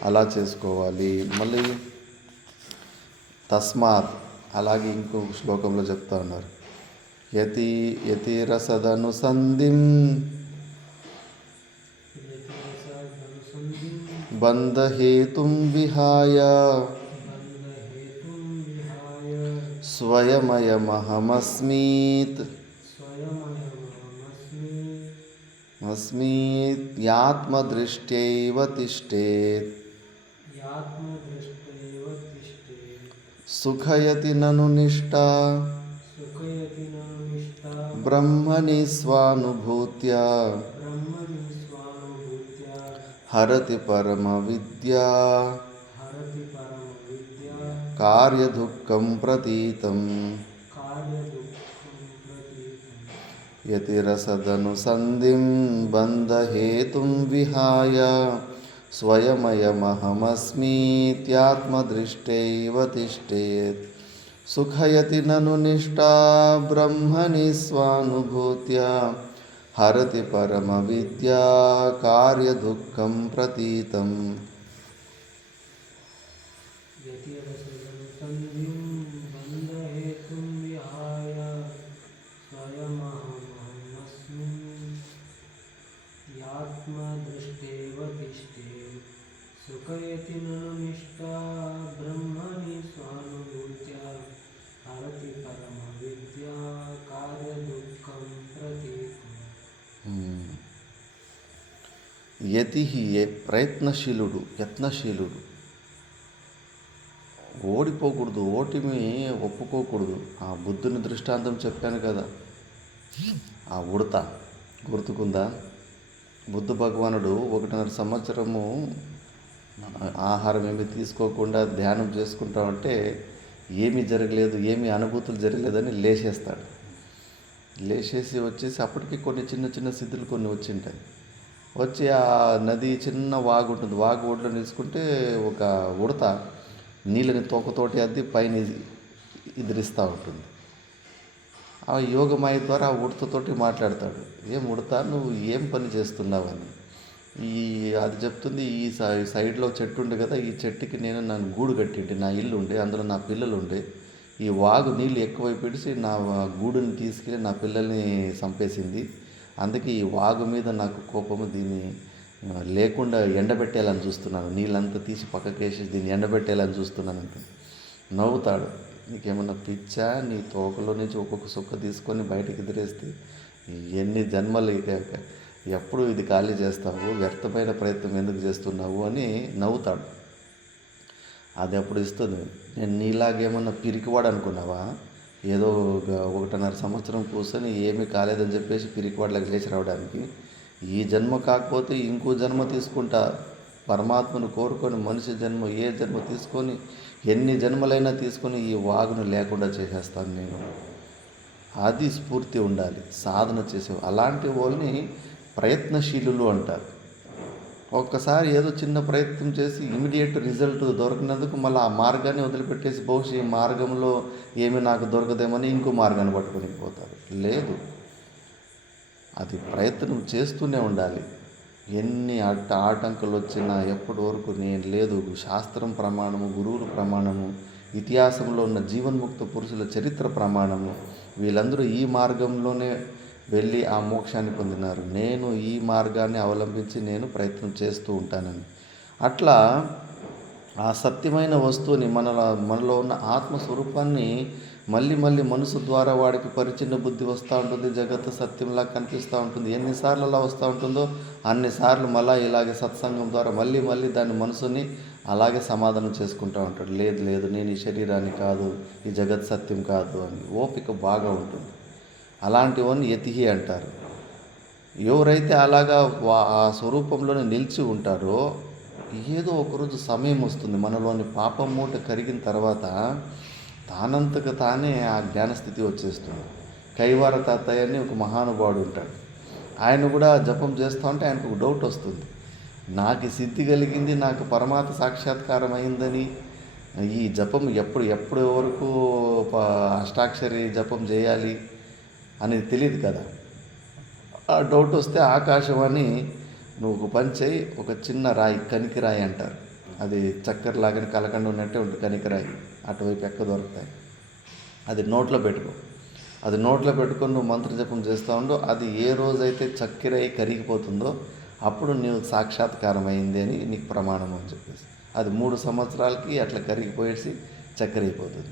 అలా చేసుకోవాలి. మళ్ళీ తస్మాత్ అలాగే ఇంకొక శ్లోకంలో చెప్తా ఉన్నారు, యతి యతి రసదనుసంధిం బంధహేతుం విహాయ స్వయమయమహమస్మీత్ అస్మీత్యాత్మదృష్ట్యైవ తిష్టేత్ సుఖయతి నను నిష్టా బ్రహ్మణి స్వానుభూత్యా హరతి పరమ విద్యా కార్యదుఃఖం ప్రతీతం. యతిరసదనుసంధిం బంధహేతుం విహాయ స్వయమయమహమస్మీత్యాత్మదృష్టైవ తిష్టేత్ సుఖయతి నను నిష్టా బ్రహ్మణి స్వానుభూత్యా హరతి పరమ విద్యా కార్యదుఃఖం ప్రతీతం. సుఖయతి నను నిష్టా బ్రహ్మణి స్వానుభూత్యా హరతి పరమ విద్యా కార్యదుఃఖం ప్రతీతం. యతి ప్రయత్నశీలుడు, యత్నశీలుడు. ఓడిపోకూడదు, ఓటమి ఒప్పుకోకూడదు. ఆ బుద్ధుని దృష్టాంతం చెప్పాను కదా, ఆ ఉడత గుర్తుకుందా? బుద్ధ భగవానుడు 1.5 సంవత్సరము ఆహారం ఏమి తీసుకోకుండా ధ్యానం చేసుకుంటామంటే ఏమీ జరగలేదు, ఏమీ అనుభూతులు జరగలేదని లేచేస్తాడు. లేచేసి వచ్చేసి అప్పటికి కొన్ని చిన్న చిన్న సిద్ధులు కొన్ని వచ్చింటాయి. వచ్చి ఆ నది చిన్న వాగు ఉంటుంది, వాగు ఒడ్లో నిలుచుకుంటే ఒక ఉడత నీళ్ళని తోకతోటి అద్ది పైన ఎదిరిస్తూ ఉంటుంది. ఆ యోగమాయ ద్వారా ఆ ఉడతతోటి మాట్లాడతాడు. ఏం ఉడత, నువ్వు ఏం పని చేస్తున్నావని. అది చెప్తుంది, ఈ సైడ్లో చెట్టు ఉండే కదా, ఈ చెట్టుకి నన్ను గూడు కట్టింటి, నా ఇల్లు ఉండే, అందులో నా పిల్లలు ఉండే. ఈ వాగు నీళ్ళు ఎక్కువైపెడిసి నా గూడుని తీసుకెళ్ళి నా పిల్లల్ని చంపేసింది. అందుకే ఈ వాగు మీద నాకు కోపము, దీన్ని లేకుండా ఎండబెట్టేయాలని చూస్తున్నాను, నీళ్ళంతా తీసి పక్కకేసి దీన్ని ఎండబెట్టేయాలని చూస్తున్నాను అంట. నవ్వుతాడు. నీకేమన్నా పిచ్చా? నీ తోకలో నుంచి ఒక్కొక్క సుక్క తీసుకొని బయటకు ఎదిరేస్తే ఎన్ని జన్మలు ఎప్పుడు ఇది ఖాళీ చేస్తావు, వ్యర్థమైన ప్రయత్నం ఎందుకు చేస్తున్నావు అని నవ్వుతాడు. అది అప్పుడు ఇస్తుంది, నేను నీలాగేమన్నా పిరికివాడు అనుకున్నావా? ఏదో 1.5 సంవత్సరం కూర్చొని ఏమీ కాలేదని చెప్పేసి పిరికివాడిలాగా లేచి రావడానికి. ఈ జన్మ కాకపోతే ఇంకో జన్మ తీసుకుంటా. పరమాత్మను కోరుకొని మనిషి జన్మ ఏ జన్మ తీసుకొని ఎన్ని జన్మలైనా తీసుకొని ఈ వాగును లేకుండా చేసేస్తాను నేను. అది స్ఫూర్తి ఉండాలి సాధన చేసే. అలాంటి వాళ్ళని ప్రయత్నశీలులు అంటారు. ఒక్కసారి ఏదో చిన్న ప్రయత్నం చేసి ఇమీడియట్ రిజల్ట్ దొరికినందుకు మళ్ళీ ఆ మార్గాన్ని వదిలిపెట్టేసి బహుశా ఈ మార్గంలో ఏమి నాకు దొరకదేమని ఇంకో మార్గాన్ని పట్టుకొని పోతారు. లేదు, అది ప్రయత్నం చేస్తూనే ఉండాలి. ఎన్ని ఆటంకాలు వచ్చినా ఎప్పటి వరకు నేను లేదు. శాస్త్రం ప్రమాణము, గురువుల ప్రమాణము, ఇతిహాసంలో ఉన్న జీవన్ముక్త పురుషుల చరిత్ర ప్రమాణము, వీళ్ళందరూ ఈ మార్గంలోనే వెళ్ళి ఆ మోక్షాన్ని పొందినారు. నేను ఈ మార్గాన్ని అవలంబించి నేను ప్రయత్నం చేస్తూ ఉంటానని. అట్లా ఆ సత్యమైన వస్తువుని మనలో ఉన్న ఆత్మస్వరూపాన్ని మళ్ళీ మనసు ద్వారా వాడికి పరిచిన్న బుద్ధి వస్తూ ఉంటుంది. జగత్తు సత్యంలా కనిపిస్తూ ఉంటుంది. ఎన్నిసార్లు అలా వస్తూ ఉంటుందో అన్నిసార్లు మళ్ళీ ఇలాగే సత్సంగం ద్వారా మళ్ళీ దాని మనసుని అలాగే సమాధానం చేసుకుంటూ ఉంటాడు. లేదు నేను ఈ శరీరాన్ని కాదు, ఈ జగత్ సత్యం కాదు అని ఓపిక బాగా ఉంటుంది. అలాంటివన్నీ యతిహి అంటారు. ఎవరైతే అలాగా ఆ స్వరూపంలోనే నిలిచి ఉంటారో ఏదో ఒకరోజు సమయం వస్తుంది, మనలోని పాపం మూట కరిగిన తర్వాత తానంతకు తానే ఆ జ్ఞానస్థితి వచ్చేస్తుంది. కైవార తాతయ్య అని ఒక మహానుభావుడు ఉంటాడు. ఆయన కూడా జపం చేస్తూ ఉంటే ఆయనకు ఒక డౌట్ వస్తుంది. నాకు సిద్ధి కలిగింది, నాకు పరమాత్మ సాక్షాత్కారం అయిందని ఈ జపం ఎప్పుడు వరకు అష్టాక్షరి జపం చేయాలి అనేది తెలియదు కదా. ఆ డౌట్ వస్తే ఆకాశవాణి నువ్వు ఒక పని చేయి, ఒక చిన్న రాయి, కనికిరాయి అంటారు, అది చక్కెరలాగానే కలకండ ఉన్నట్టే ఉంటుంది కనికిరాయి, అటువైపు ఎక్క దొరుకుతాయి, అది నోట్లో పెట్టుకో. అది నోట్లో పెట్టుకొని నువ్వు మంత్రజపం చేస్తూ ఉండు. అది ఏ రోజైతే చక్కెర కరిగిపోతుందో అప్పుడు నీవు సాక్షాత్కారం అయింది అని నీకు ప్రమాణం అని చెప్పేసి అది 3 సంవత్సరాలకి అట్లా కరిగిపోయేసి చక్కెర అయిపోతుంది.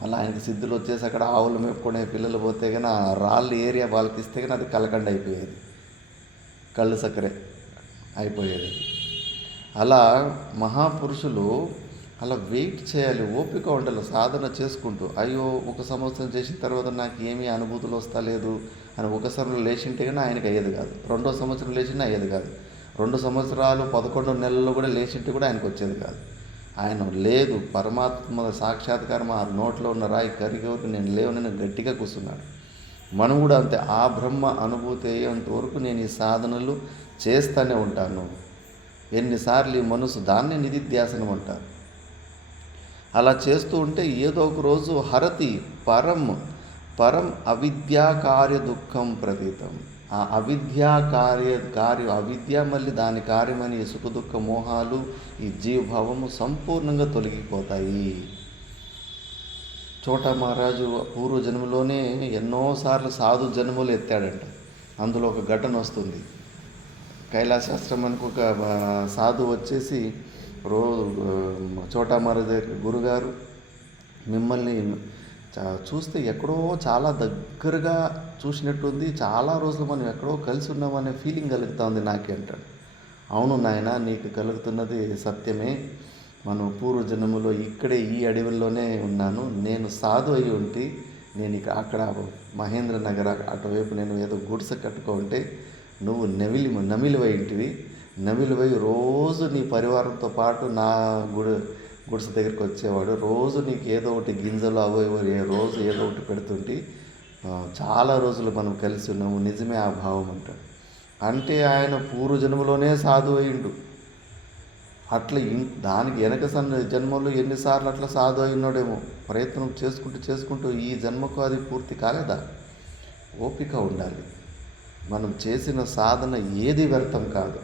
మళ్ళీ ఆయనకి సిద్ధులు వచ్చేసి అక్కడ ఆవులు మేపుకునే పిల్లలు పోతే కానీ ఆ రాళ్ళు ఏరియా వాళ్ళకి ఇస్తే కానీ అది కలకండ అయిపోయేది, కళ్ళు చక్కెరే అయిపోయేది. అలా మహాపురుషులు అలా వెయిట్ చేయాలి, ఓపిక ఉండాలి, సాధన చేసుకుంటూ. అయ్యో 1 సంవత్సరం చేసిన తర్వాత నాకు ఏమీ అనుభూతులు వస్తలేదు అని 1 సంవత్సరం లేచింటే కానీ ఆయనకి అయ్యేది కాదు. 2వ సంవత్సరం లేచినా అయ్యేది కాదు. 2 సంవత్సరాలు 11 నెలల్లో కూడా లేచింటే కూడా ఆయనకు వచ్చేది కాదు. ఆయన లేదు, పరమాత్మ సాక్షాత్కారం ఆ నోట్లో ఉన్న రాయి కరిగేవరకు నేను లేవనని గట్టిగా కూర్చున్నాడు. మనం కూడా అంతే, ఆ బ్రహ్మ అనుభూతి అయ్యేంత వరకు నేను ఈ సాధనలు చేస్తూనే ఉంటాను. ఎన్నిసార్లు ఈ మనసు దాన్నే నిధిధ్యాసనం అంటారు. అలా చేస్తూ ఉంటే ఏదో ఒక రోజు హరతి పరం అవిద్యా కార్య దుఃఖం ప్రతీతం. ఆ అవిద్యా అవిద్య మళ్ళీ దాని కార్యమని సుఖ దుఃఖ మోహాలు ఈ జీవభావము సంపూర్ణంగా తొలగిపోతాయి. చోటా మహారాజు పూర్వ జన్మలోనే ఎన్నోసార్లు సాధు జన్మలు ఎత్తాడంట. అందులో ఒక ఘటన వస్తుంది. కైలాసాశ్రమానికి ఒక సాధు వచ్చేసి చోటా మహారాజు దగ్గర, గురుగారు మిమ్మల్ని చూస్తే ఎక్కడో చాలా దగ్గరగా చూసినట్టుంది, చాలా రోజులు మనం ఎక్కడో కలిసి ఉన్నామనే ఫీలింగ్ కలుగుతుంది నాకే అంటాడు. అవును నాయన, నీకు కలుగుతున్నది సత్యమే. మనం పూర్వజన్మలో ఇక్కడే ఈ అడవిలోనే ఉన్నాను. నేను సాధు అయి ఉంటే నేను అక్కడ మహేంద్ర నగర్ అటువైపు నేను ఏదో గుడిసె కట్టుకుంటే నువ్వు నమిలివై ఇంటివి. నమిలివై రోజు నీ పరివారంతో పాటు నా గుడిసె దగ్గరికి వచ్చేవాడు. రోజు నీకు ఏదో ఒకటి గింజలు రోజు ఏదో ఒకటి పెడుతుంటే చాలా రోజులు మనం కలిసి ఉన్నాము, నిజమే ఆ భావం అంటాడు. అంటే ఆయన పూర్వజన్మలోనే సాధు అయిండు. అట్లా దానికి వెనక జన్మలో ఎన్నిసార్లు అట్లా సాధు అయినాడేమో. ప్రయత్నం చేసుకుంటూ ఈ జన్మకు అది పూర్తి కాలేదా? ఓపిక ఉండాలి. మనం చేసిన సాధన ఏది వ్యర్థం కాదు.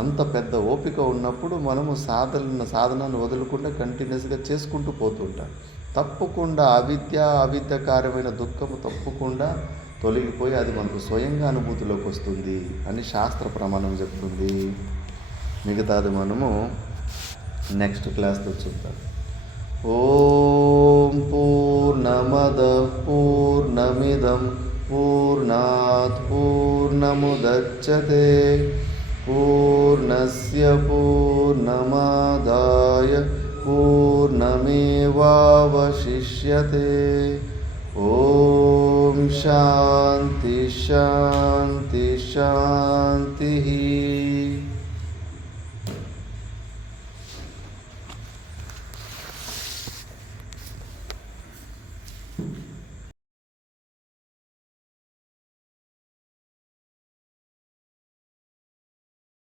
అంత పెద్ద ఓపిక ఉన్నప్పుడు మనము సాధనను వదలకుండా కంటిన్యూస్గా చేసుకుంటూ పోతుంటాం. తప్పకుండా అవిద్యకారమైన దుఃఖము తప్పకుండా తొలగిపోయి అది మనకు స్వయంగా అనుభూతిలోకి వస్తుంది అని శాస్త్ర ప్రమాణం చెప్తుంది. మిగతాది మనము నెక్స్ట్ క్లాస్లో చూద్దాం. ఓం పూర్ణమద పూర్ణమిదం పూర్ణాత్ పూర్ణముదచ్యతే పూర్ణస్య పూర్ణమాదాయ పూర్ణమేవావశిష్యతే. ఓం శాంతి శాంతి.